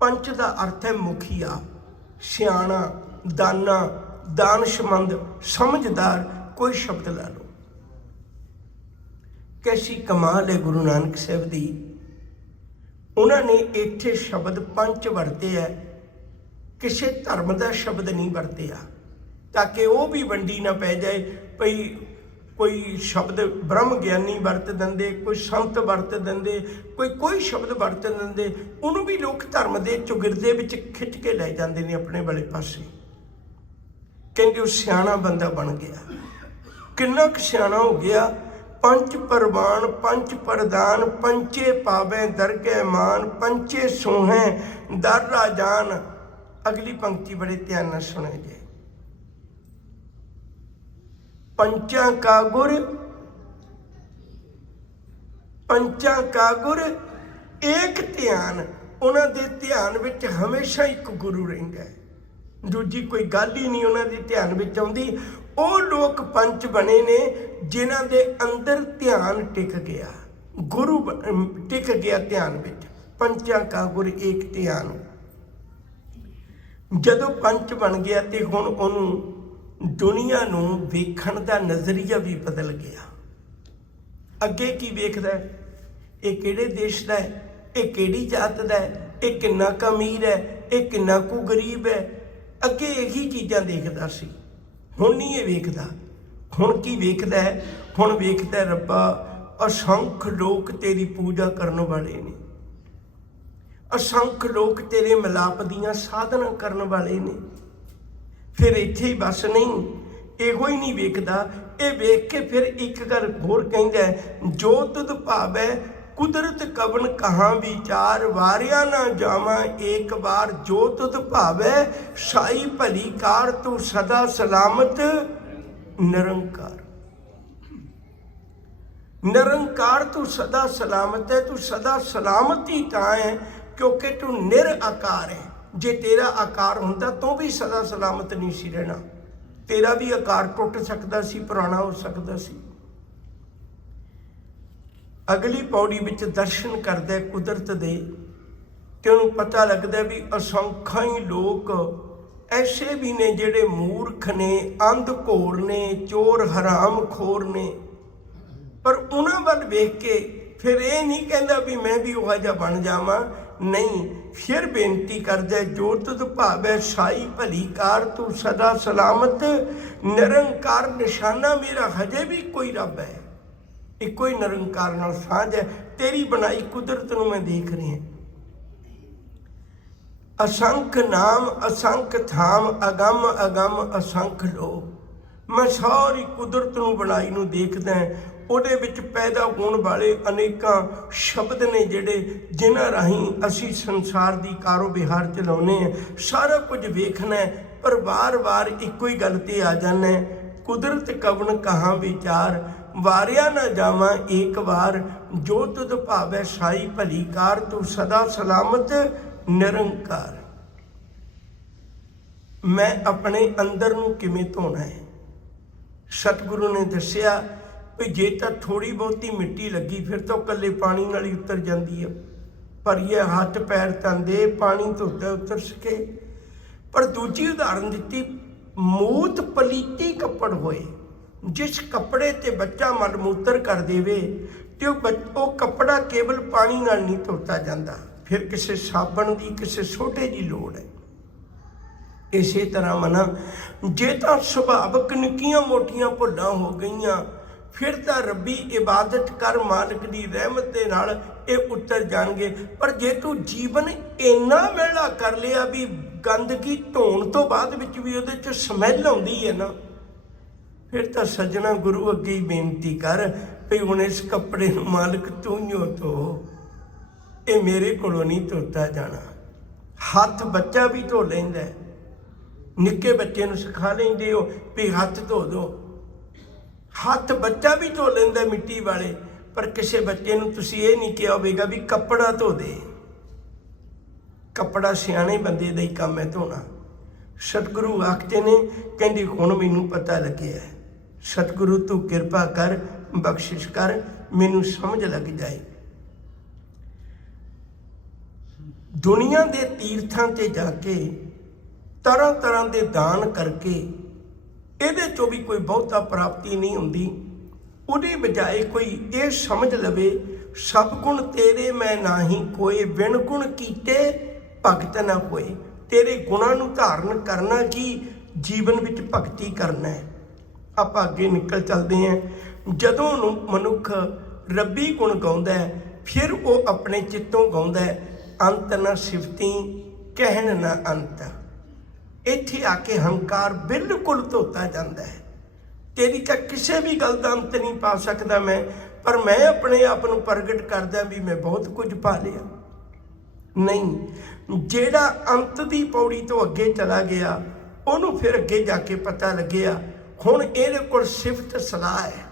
पंच का अर्थ है मुखिया, सियाणा, दाना, दानशमंद, समझदार, कोई शब्द ला लो। कैसी कमाल है गुरु नानक साहब दी। उन्होंने इत्थे शब्द पंच वरते है, किसी धर्म का शब्द नहीं वरतिया, ताकि वो भी वंडी ना पै जाए भई कोई शब्द ब्रह्म ज्ञानी वरत देंदे, कोई संत वरत देंदे, कोई शब्द वरत देंदे, उन्होंने भी लोग धर्म के चुगिरदे विच खिच के लै जाते हैं अपने वाले पासे। कहते वो सियाणा बंदा बन गया। किन्ना क सियाणा हो गया। पंच परवान पंच प्रधान, पंचे पावे दरगह मान, पंचे सोहें दर राजान। अगली पंक्ति बड़े ध्यान न सुने जे। पंचा का गुर, पंचा का गुर एक ध्यान। उन्हां दे ध्यान विच हमेशा एक गुरु रहिंदा है, दूजी कोई गल ही नहीं उन्हां दे ध्यान विच आउंदी। ਉਹ लोग पंच बने ने जिन्हां दे अंदर ध्यान टिक गया, गुरु टिक गया ध्यान विच। पंचां का गुर एक ध्यान। जदों पंच बन गया तो हुण उहनूं दुनिया नूं वेखण दा नज़रिया भी बदल गया। अगे की वेखदा है, ये किहड़े देश दा है, ये किहड़ी जात दा है, ये किन्ना क अमीर है, ये किन्ना कु गरीब है। अगे यही चीज़ां देखदा सी, हुण नहीं ये वेखदा। हुण की वेखदा है, हुण वेखदा रब्बा असंख लोग तेरी पूजा करने वाले ने, असंख लोग तेरे मिलाप दियां साधना करने वाले ने। फिर इत्थे ही बस नहीं, इहो ही नहीं वेखदा, ये वेख के फिर एक गल होर कहंदा है, जो तुद भावै कुदरत कवन कहाँ विचार, वारिया ना जावा एक बार, जो तुद भावै साई भली कार, तू सदा सलामत निरंकार। निरंकार तू सदा सलामत है। तू सदा सलामत ही तां है क्योंकि तू निर आकार है। जे तेरा आकार होंदा तो भी सदा सलामत नहीं सी रहना, तेरा भी आकार टुट सकता सी, पुराना हो सकता सी। अगली पौड़ी विच दर्शन करदा है कुदरत दे, ते उहनूं पता लगदा भी असंख्या ही लोग ऐसे भी ने जिहड़े मूर्ख ने, अंध घोर ने, चोर हराम खोर ने, पर उन्हां वल वेख के फिर ये नहीं कहता भी मैं भी उहा जिहा बन जावां। नहीं, फिर बेनती करदा, जो तुद भावै साई भली कार, तू सदा सलामत निरंकार। निशाना मेरा हजे भी कोई रब है, एक कोई निरंकार नाल साझ है। तेरी बनाई कुदरत नूं मैं देख रहा। असंख नाम असंख धाम, अगम अगम असंख लोग। मैं सारी कुदरत नूं बनाई नूं देखदा है, ਉਹਦੇ ਵਿੱਚ पैदा होने वाले अनेकां शब्द ने जिहड़े जिन्हां राहीं असीं संसार दी कारो बिहार चलाउने हैं। सारा कुछ वेखना है, पर वार वार इक्को ही गल ते आ जाना है, कुदरत कवन कहाँ विचार, वारिया ना जावा एक बार, जो तुद भावै साई भली कार, तू सदा सलामत निरंकार। मैं अपने अंदर नूं किवें धोना है। सतगुरु ने दस्सिया भी जे तो थोड़ी बहुती मिट्टी लगी फिर तो कल्ले पानी नाल ही उतर जाती है, पर यह हाथ पैर धोंदे पानी धोता उतर सके। पर दूजी उदाहरण दी, मूत पलीती कपड़ होए, जिस कपड़े ते बच्चा मल मूत्र कर देवे तो वो कपड़ा केवल पानी नाल नहीं धोता जाता, फिर किसी साबण की किसी सोटे की लोड़ है। इसे तरह मना जे तो सुभावक निक्कियां मोटियां भुल्लां हो गईयां, फिर तो रब्बी इबादत कर, मालिक की रहमत के नाल ये उतर जाएंगे। पर जे तू जीवन इन्ना मैला कर लिया भी ਗੰਦਗੀ ਧੋਣ ਤੋਂ ਬਾਅਦ ਵਿੱਚ ਵੀ ਉਹਦੇ 'ਚ ਸਮੈਲ ਆਉਂਦੀ ਹੈ ਨਾ, ਫਿਰ ਤਾਂ ਸੱਜਣਾ ਗੁਰੂ ਅੱਗੇ ਹੀ ਬੇਨਤੀ ਕਰ ਵੀ ਹੁਣ ਇਸ ਕੱਪੜੇ ਨੂੰ ਮਾਲਕ ਤੂੰ ਹੀ ਧੋ, ਇਹ ਮੇਰੇ ਕੋਲੋਂ ਨਹੀਂ ਧੋਤਾ ਜਾਣਾ। ਹੱਥ ਬੱਚਾ ਵੀ ਧੋ ਲੈਂਦਾ, ਨਿੱਕੇ ਬੱਚੇ ਨੂੰ ਸਿਖਾ ਲੈਂਦੇ ਹੋ ਵੀ ਹੱਥ ਧੋ ਦੋ, ਹੱਥ ਬੱਚਾ ਵੀ ਧੋ ਲੈਂਦਾ ਮਿੱਟੀ ਵਾਲੇ, ਪਰ ਕਿਸੇ ਬੱਚੇ ਨੂੰ ਤੁਸੀਂ ਇਹ ਨਹੀਂ ਕਿਹਾ ਹੋਵੇਗਾ ਵੀ ਕੱਪੜਾ ਧੋ ਦੇ। ਕੱਪੜਾ ਸਿਆਣੇ ਬੰਦੇ ਦਾ ਹੀ ਕੰਮ ਹੈ ਧੋਣਾ। ਸਤਿਗੁਰੂ ਆਖਦੇ ਨੇ, ਕਹਿੰਦੀ ਹੁਣ ਮੈਨੂੰ ਪਤਾ ਲੱਗਿਆ, ਸਤਿਗੁਰੂ ਤੂੰ ਕਿਰਪਾ ਕਰ, ਬਖਸ਼ਿਸ਼ ਕਰ, ਮੈਨੂੰ ਸਮਝ ਲੱਗ ਜਾਏ। ਦੁਨੀਆ ਦੇ ਤੀਰਥਾਂ ਤੇ ਜਾ ਕੇ ਤਰ੍ਹਾਂ ਤਰ੍ਹਾਂ ਦੇ ਦਾਨ ਕਰਕੇ ਇਹਦੇ ਚੋਂ ਵੀ ਕੋਈ ਬਹੁਤਾ ਪ੍ਰਾਪਤੀ ਨਹੀਂ ਹੁੰਦੀ। ਉਹਦੀ ਬਜਾਏ ਕੋਈ ਇਹ ਸਮਝ ਲਵੇ ਸਭ ਗੁਣ ਤੇਰੇ ਮੈਂ ਨਾਹੀਂ ਕੋਏ, ਬਿਨ ਗੁਣ ਕੀਤੇ ਭਗਤ ਨਾ ਹੋਏ। ਤੇਰੇ ਗੁਣਾਂ ਨੂੰ ਧਾਰਨ ਕਰਨਾ ਕੀ, ਜੀਵਨ ਵਿੱਚ ਭਗਤੀ ਕਰਨਾ ਹੈ। ਆਪਾਂ ਅੱਗੇ ਨਿਕਲ ਚੱਲਦੇ ਹਾਂ। ਜਦੋਂ ਨੂੰ ਮਨੁੱਖ ਰੱਬੀ ਗੁਣ ਗਾਉਂਦਾ ਹੈ, ਫਿਰ ਉਹ ਆਪਣੇ ਚਿੱਤੋਂ ਗਾਉਂਦਾ ਹੈ, ਅੰਤ ਨਾ ਸਿਫਤੀ ਕਹਿਣ ਨਾ ਅੰਤ। ਇੱਥੇ ਆ ਕੇ ਹੰਕਾਰ ਬਿਲਕੁਲ ਧੋਤਾ ਜਾਂਦਾ ਹੈ। ਤੇਰੀ ਤਾਂ ਕਿਸੇ ਵੀ ਗੱਲ ਦਾ ਅੰਤ ਨਹੀਂ ਪਾ ਸਕਦਾ ਮੈਂ, ਪਰ ਮੈਂ ਆਪਣੇ ਆਪ ਨੂੰ ਪ੍ਰਗਟ ਕਰਦਾ ਵੀ ਮੈਂ ਬਹੁਤ ਕੁਝ ਪਾ ਲਿਆ। ਨਹੀਂ, ਜਿਹੜਾ ਅੰਤ ਦੀ ਪੌੜੀ ਤੋਂ ਅੱਗੇ ਚਲਾ ਗਿਆ ਉਹਨੂੰ ਫਿਰ ਅੱਗੇ ਜਾ ਕੇ ਪਤਾ ਲੱਗਿਆ ਹੁਣ ਇਹਦੇ ਕੋਲ ਸਿਫਤ ਸਲਾਹ ਹੈ।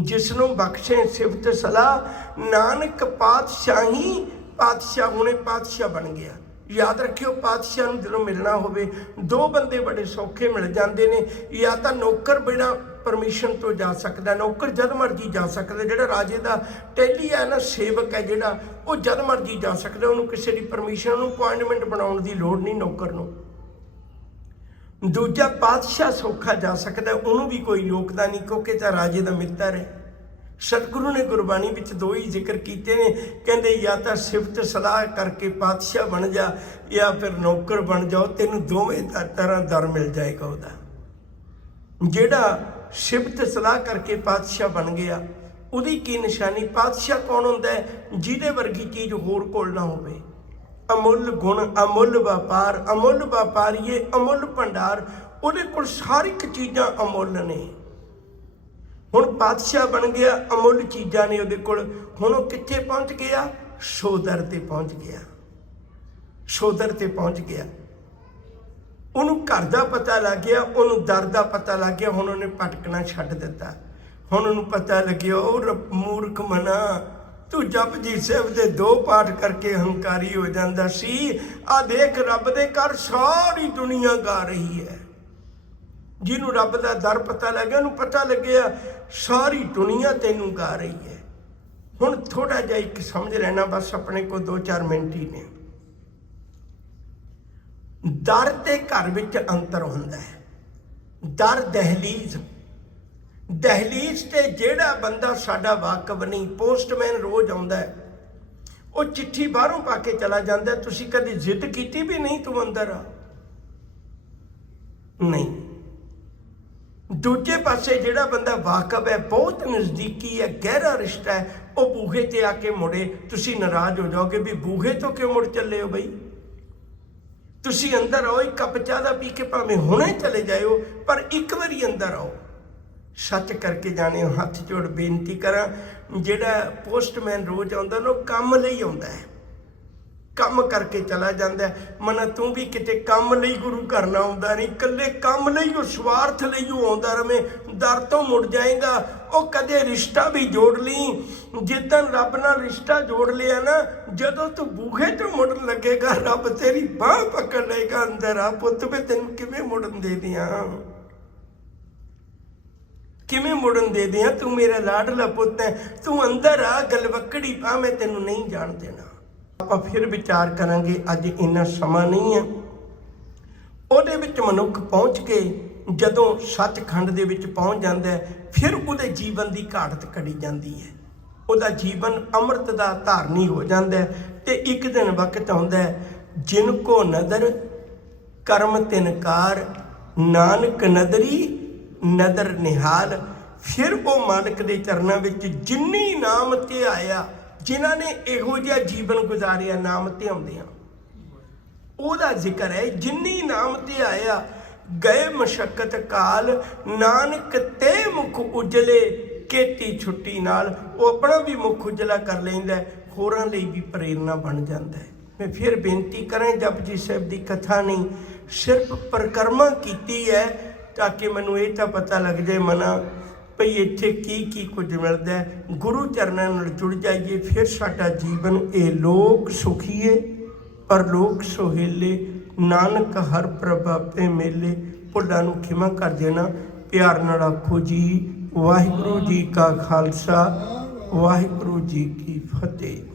ਜਿਸ ਨੂੰ ਬਖਸ਼ੇ ਸਿਫਤ ਸਲਾਹ, ਨਾਨਕ ਪਾਤਸ਼ਾਹੀ ਪਾਤਸ਼ਾਹ ਹੁਣੇ ਪਾਤਸ਼ਾਹ ਬਣ ਗਿਆ। ਯਾਦ ਰੱਖਿਓ, ਪਾਤਸ਼ਾਹ ਨੂੰ ਜਦੋਂ ਮਿਲਣਾ ਹੋਵੇ ਦੋ ਬੰਦੇ ਬੜੇ ਸੌਖੇ ਮਿਲ ਜਾਂਦੇ ਨੇ। ਜਾਂ ਤਾਂ ਨੌਕਰ ਬਿਨਾਂ ਪਰਮਿਸ਼ਨ ਤੋਂ ਜਾ ਸਕਦਾ, ਨੌਕਰ ਜਦ ਮਰਜੀ ਜਾ ਸਕਦਾ। ਜਿਹੜਾ ਰਾਜੇ ਦਾ ਟੈਲੀ ਹੈ ਨਾ, ਸੇਵਕ ਹੈ ਜਿਹੜਾ, ਉਹ ਜਦ ਮਰਜੀ ਜਾ ਸਕਦਾ, ਉਹਨੂੰ ਕਿਸੇ ਦੀ ਪਰਮਿਸ਼ਨ, ਉਹਨੂੰ ਅਪੁਆਇੰਟਮੈਂਟ ਬਣਾਉਣ ਦੀ ਲੋੜ ਨਹੀਂ ਨੌਕਰ ਨੂੰ। ਦੂਜਾ ਪਾਤਸ਼ਾਹ ਸੌਖਾ ਜਾ ਸਕਦਾ, ਉਹਨੂੰ ਵੀ ਕੋਈ ਰੋਕਦਾ ਨਹੀਂ ਕਿਉਂਕਿ ਤਾਂ ਰਾਜੇ ਦਾ ਮਿੱਤਰ ਹੈ। ਸਤਿਗੁਰੂ ਨੇ ਗੁਰਬਾਣੀ ਵਿੱਚ ਦੋ ਹੀ ਜ਼ਿਕਰ ਕੀਤੇ ਨੇ, ਕਹਿੰਦੇ ਜਾਂ ਤਾਂ ਸਿਫਤ ਸਲਾਹ ਕਰਕੇ ਪਾਤਸ਼ਾਹ ਬਣ ਜਾ ਜਾਂ ਫਿਰ ਨੌਕਰ ਬਣ ਜਾਓ, ਤੈਨੂੰ ਦੋਵੇਂ ਤਰ੍ਹਾਂ ਦਰ ਮਿਲ ਜਾਏਗਾ ਉਹਦਾ। ਜਿਹੜਾ ਸਿਫਤ ਸਲਾਹ ਕਰਕੇ ਪਾਤਸ਼ਾਹ ਬਣ ਗਿਆ ਉਹਦੀ ਕੀ ਨਿਸ਼ਾਨੀ? ਪਾਤਸ਼ਾਹ ਕੌਣ ਹੁੰਦਾ ਹੈ? ਜਿਹਦੇ ਵਰਗੀ ਚੀਜ਼ ਹੋਰ ਕੋਲ ਨਾ ਹੋਵੇ। ਅਮੁੱਲ ਗੁਣ ਅਮੁੱਲ ਵਪਾਰ, ਅਮੁੱਲ ਵਪਾਰੀਏ ਅਮੁੱਲ ਭੰਡਾਰ। ਉਹਦੇ ਕੋਲ ਸਾਰੀ ਇੱਕ ਚੀਜ਼ਾਂ ਅਮੁੱਲ ਨੇ। ਹੁਣ ਪਾਤਸ਼ਾਹ ਬਣ ਗਿਆ, ਅਮੁੱਲ ਚੀਜ਼ਾਂ ਨੇ ਉਹਦੇ ਕੋਲ। ਹੁਣ ਉਹ ਕਿੱਥੇ ਪਹੁੰਚ ਗਿਆ? ਸੋਦਰ ਤੇ ਪਹੁੰਚ ਗਿਆ। ਸੋਦਰ ਤੇ ਪਹੁੰਚ ਗਿਆ। ਉਹਨੂੰ ਘਰ ਦਾ ਪਤਾ ਲੱਗ ਗਿਆ, ਉਹਨੂੰ ਦਰ ਦਾ ਪਤਾ ਲੱਗ ਗਿਆ। ਹੁਣ ਉਹਨੇ ਭਟਕਣਾ ਛੱਡ ਦਿੱਤਾ। ਹੁਣ ਉਹਨੂੰ ਪਤਾ ਲੱਗਿਆ, ਉਹ ਮੂਰਖ ਮਨਾ, ਤੂੰ ਜਪਜੀ ਸਾਹਿਬ ਦੇ 2 ਪਾਠ ਕਰਕੇ ਹੰਕਾਰੀ ਹੋ ਜਾਂਦਾ ਸੀ। ਆ ਦੇਖ, ਰੱਬ ਦੇ ਘਰ ਸਾਰੀ ਦੁਨੀਆ ਗਾ ਰਹੀ ਹੈ। ਜਿਹਨੂੰ ਰੱਬ ਦਾ ਦਰ ਪਤਾ ਲੱਗਿਆ, ਉਹਨੂੰ ਪਤਾ ਲੱਗਿਆ ਸਾਰੀ ਦੁਨੀਆ ਤੈਨੂੰ ਗਾ ਰਹੀ ਹੈ। ਹੁਣ ਥੋੜਾ ਜਿਹਾ ਇੱਕ ਸਮਝ ਲੈਣਾ, ਬਸ ਆਪਣੇ ਕੋਲ 2-4 ਮਿੰਟ ਹੀ ਨੇ। ਦਰ ਤੇ ਘਰ ਵਿੱਚ ਅੰਤਰ ਹੁੰਦਾ ਹੈ। ਦਰ ਦਹਲੀਜ਼, ਦਹਲੀਜ਼ ਤੇ ਜਿਹੜਾ ਬੰਦਾ ਸਾਡਾ ਵਾਕਫ ਨਹੀਂ, ਪੋਸਟਮੈਨ ਰੋਜ਼ ਆਉਂਦਾ ਹੈ, ਉਹ ਚਿੱਠੀ ਬਾਹਰੋਂ ਪਾ ਕੇ ਚਲਾ ਜਾਂਦਾ। ਤੁਸੀਂ ਕਦੇ ਜ਼ਿੱਦ ਕੀਤੀ ਵੀ ਨਹੀਂ ਤੂੰ ਅੰਦਰ ਆ? ਨਹੀਂ। ਦੂਜੇ ਪਾਸੇ ਜਿਹੜਾ ਬੰਦਾ ਵਾਕਫ ਹੈ, ਬਹੁਤ ਨਜ਼ਦੀਕੀ ਹੈ, ਗਹਿਰਾ ਰਿਸ਼ਤਾ ਹੈ, ਉਹ ਬੂਹੇ ਤੇ ਆ ਕੇ ਮੁੜੇ, ਤੁਸੀਂ ਨਾਰਾਜ਼ ਹੋ ਜਾਓਗੇ ਵੀ ਬੂਹੇ ਤੋਂ ਕਿਉਂ ਮੁੜ ਚੱਲੇ ਹੋ ਬਈ? ਤੁਸੀਂ ਅੰਦਰ ਆਓ, ਇੱਕ ਕੱਪ ਚਾਹ ਦਾ ਪੀ ਕੇ ਭਾਵੇਂ ਹੁਣੇ ਚਲੇ ਜਾਇਓ, ਪਰ ਇੱਕ ਵਾਰੀ ਅੰਦਰ ਆਓ। ਸੱਚ ਕਰਕੇ ਜਾਣਿਓ, ਹੱਥ ਜੋੜ ਬੇਨਤੀ ਕਰਾਂ, ਜਿਹੜਾ ਪੋਸਟਮੈਨ ਰੋਜ਼ ਆਉਂਦਾ ਨਾ, ਉਹ ਕੰਮ ਲਈ ਆਉਂਦਾ ਹੈ, ਕੰਮ ਕਰਕੇ ਚਲਾ ਜਾਂਦਾ ਹੈ। ਮਨਾ ਤੂੰ ਵੀ ਕਿਤੇ ਕੰਮ ਲਈ ਗੁਰੂ ਕਰਨਾ ਆਉਂਦਾ ਨਹੀਂ, ਇਕੱਲੇ ਕੰਮ ਲਈ, ਉਹ ਸਵਾਰਥ ਲਈ ਉਹ ਆਉਂਦਾ ਰਵੇਂ, ਦਰ ਤੋਂ ਮੁੜ ਜਾਏਗਾ। ਉਹ ਕਦੇ ਰਿਸ਼ਤਾ ਵੀ ਜੋੜ ਲਈ, ਜਿੱਦਣ ਰੱਬ ਨਾਲ ਰਿਸ਼ਤਾ ਜੋੜ ਲਿਆ ਨਾ, ਜਦੋਂ ਤੂੰ ਬੂਹੇ ਤੋਂ ਮੁੜਨ ਲੱਗੇਗਾ, ਰੱਬ ਤੇਰੀ ਬਾਂਹ ਪਕੜ ਲਏਗਾ, ਅੰਦਰ ਆ ਪੁੱਤ, ਵੀ ਤੈਨੂੰ ਕਿਵੇਂ ਮੁੜਨ ਦੇ ਦਿਆਂ, ਕਿਵੇਂ ਮੁੜਨ ਦੇ ਦਿਆਂ, ਤੂੰ ਮੇਰਾ ਲਾਡਲਾ ਪੁੱਤ ਹੈ, ਤੂੰ ਅੰਦਰ ਆ, ਗਲਵੱਕੜੀ ਪਾ, ਮੈਂ ਤੈਨੂੰ ਨਹੀਂ ਜਾਣ ਦੇਣਾ। ਆਪਾਂ ਫਿਰ ਵਿਚਾਰ ਕਰਾਂਗੇ, ਅੱਜ ਇੰਨਾ ਸਮਾਂ ਨਹੀਂ ਹੈ। ਉਹਦੇ ਵਿੱਚ ਮਨੁੱਖ ਪਹੁੰਚ ਕੇ ਜਦੋਂ ਸੱਚਖੰਡ ਦੇ ਵਿੱਚ ਪਹੁੰਚ ਜਾਂਦਾ ਹੈ, ਫਿਰ ਉਹਦੇ ਜੀਵਨ ਦੀ ਘਾਟ ਘੜੀ ਜਾਂਦੀ ਹੈ। ਉਹਦਾ ਜੀਵਨ ਅੰਮ੍ਰਿਤ ਦਾ ਧਾਰਨੀ ਹੋ ਜਾਂਦਾ ਹੈ। ਤੇ ਇੱਕ ਦਿਨ ਵਕਤ ਆਉਂਦਾ ਹੈ, ਜਿਨ ਕੋ ਨਦਰ ਕਰਮ ਤਿਨਕਾਰ, ਨਾਨਕ ਨਦਰੀ ਨਦਰ ਨਿਹਾਲ। ਫਿਰ ਉਹ ਮਾਲਕ ਦੇ ਚਰਨਾਂ ਵਿੱਚ ਜਿੰਨੀ ਨਾਮ ਧਿਆਇਆ, ਜਿਨ੍ਹਾਂ ਨੇ ਇਹੋ ਜਿਹਾ ਜੀਵਨ ਗੁਜ਼ਾਰਿਆ ਨਾਮ ਧਿਆਉਂਦਿਆਂ, ਉਹਦਾ ਜ਼ਿਕਰ ਹੈ। ਜਿੰਨੀ ਨਾਮ ਤੇ ਆਇਆ ਗਏ ਮਸ਼ੱਕਤ ਕਾਲ, ਨਾਨਕ ਤੇ ਮੁਖ ਉਜਲੇ ਕੀਤੀ ਛੁੱਟੀ ਨਾਲ। ਉਹ ਆਪਣਾ ਵੀ ਮੁਖ ਉਜਲਾ ਕਰ ਲੈਂਦਾ, ਹੋਰਾਂ ਲਈ ਵੀ ਪ੍ਰੇਰਨਾ ਬਣ ਜਾਂਦਾ ਹੈ। ਮੈਂ ਫਿਰ ਬੇਨਤੀ ਕਰਾਂ, ਜਪਜੀ ਸਾਹਿਬ ਦੀ ਕਥਾ ਨਹੀਂ, ਸਿਰਫ ਪਰਿਕਰਮਾ ਕੀਤੀ ਹੈ ਤਾਂ ਕਿ ਮੈਨੂੰ ਇਹ ਤਾਂ ਪਤਾ ਲੱਗ ਜਾਏ ਮਨਾ ਭਈ ਇੱਥੇ ਕੀ ਕੁਝ ਮਿਲਦਾ ਹੈ। ਗੁਰੂ ਚਰਨਾਂ ਨਾਲ ਜੁੜ ਜਾਈਏ, ਫਿਰ ਸਾਡਾ ਜੀਵਨ ਇਹ ਲੋਕ ਸੁਖੀਏ ਪਰਲੋਕ ਸੁਹੇਲੇ। ਨਾਨਕ ਹਰ ਪ੍ਰਭ ਆਪੇ ਮੇਲੇ। ਭੁੱਲਾਂ ਨੂੰ ਖਿਮਾ ਕਰ ਦੇਣਾ, ਪਿਆਰ ਨਾਲ ਆਖੋ ਜੀ ਵਾਹਿਗੁਰੂ ਜੀ ਕਾ ਖਾਲਸਾ, ਵਾਹਿਗੁਰੂ ਜੀ ਕੀ ਫਤਿਹ।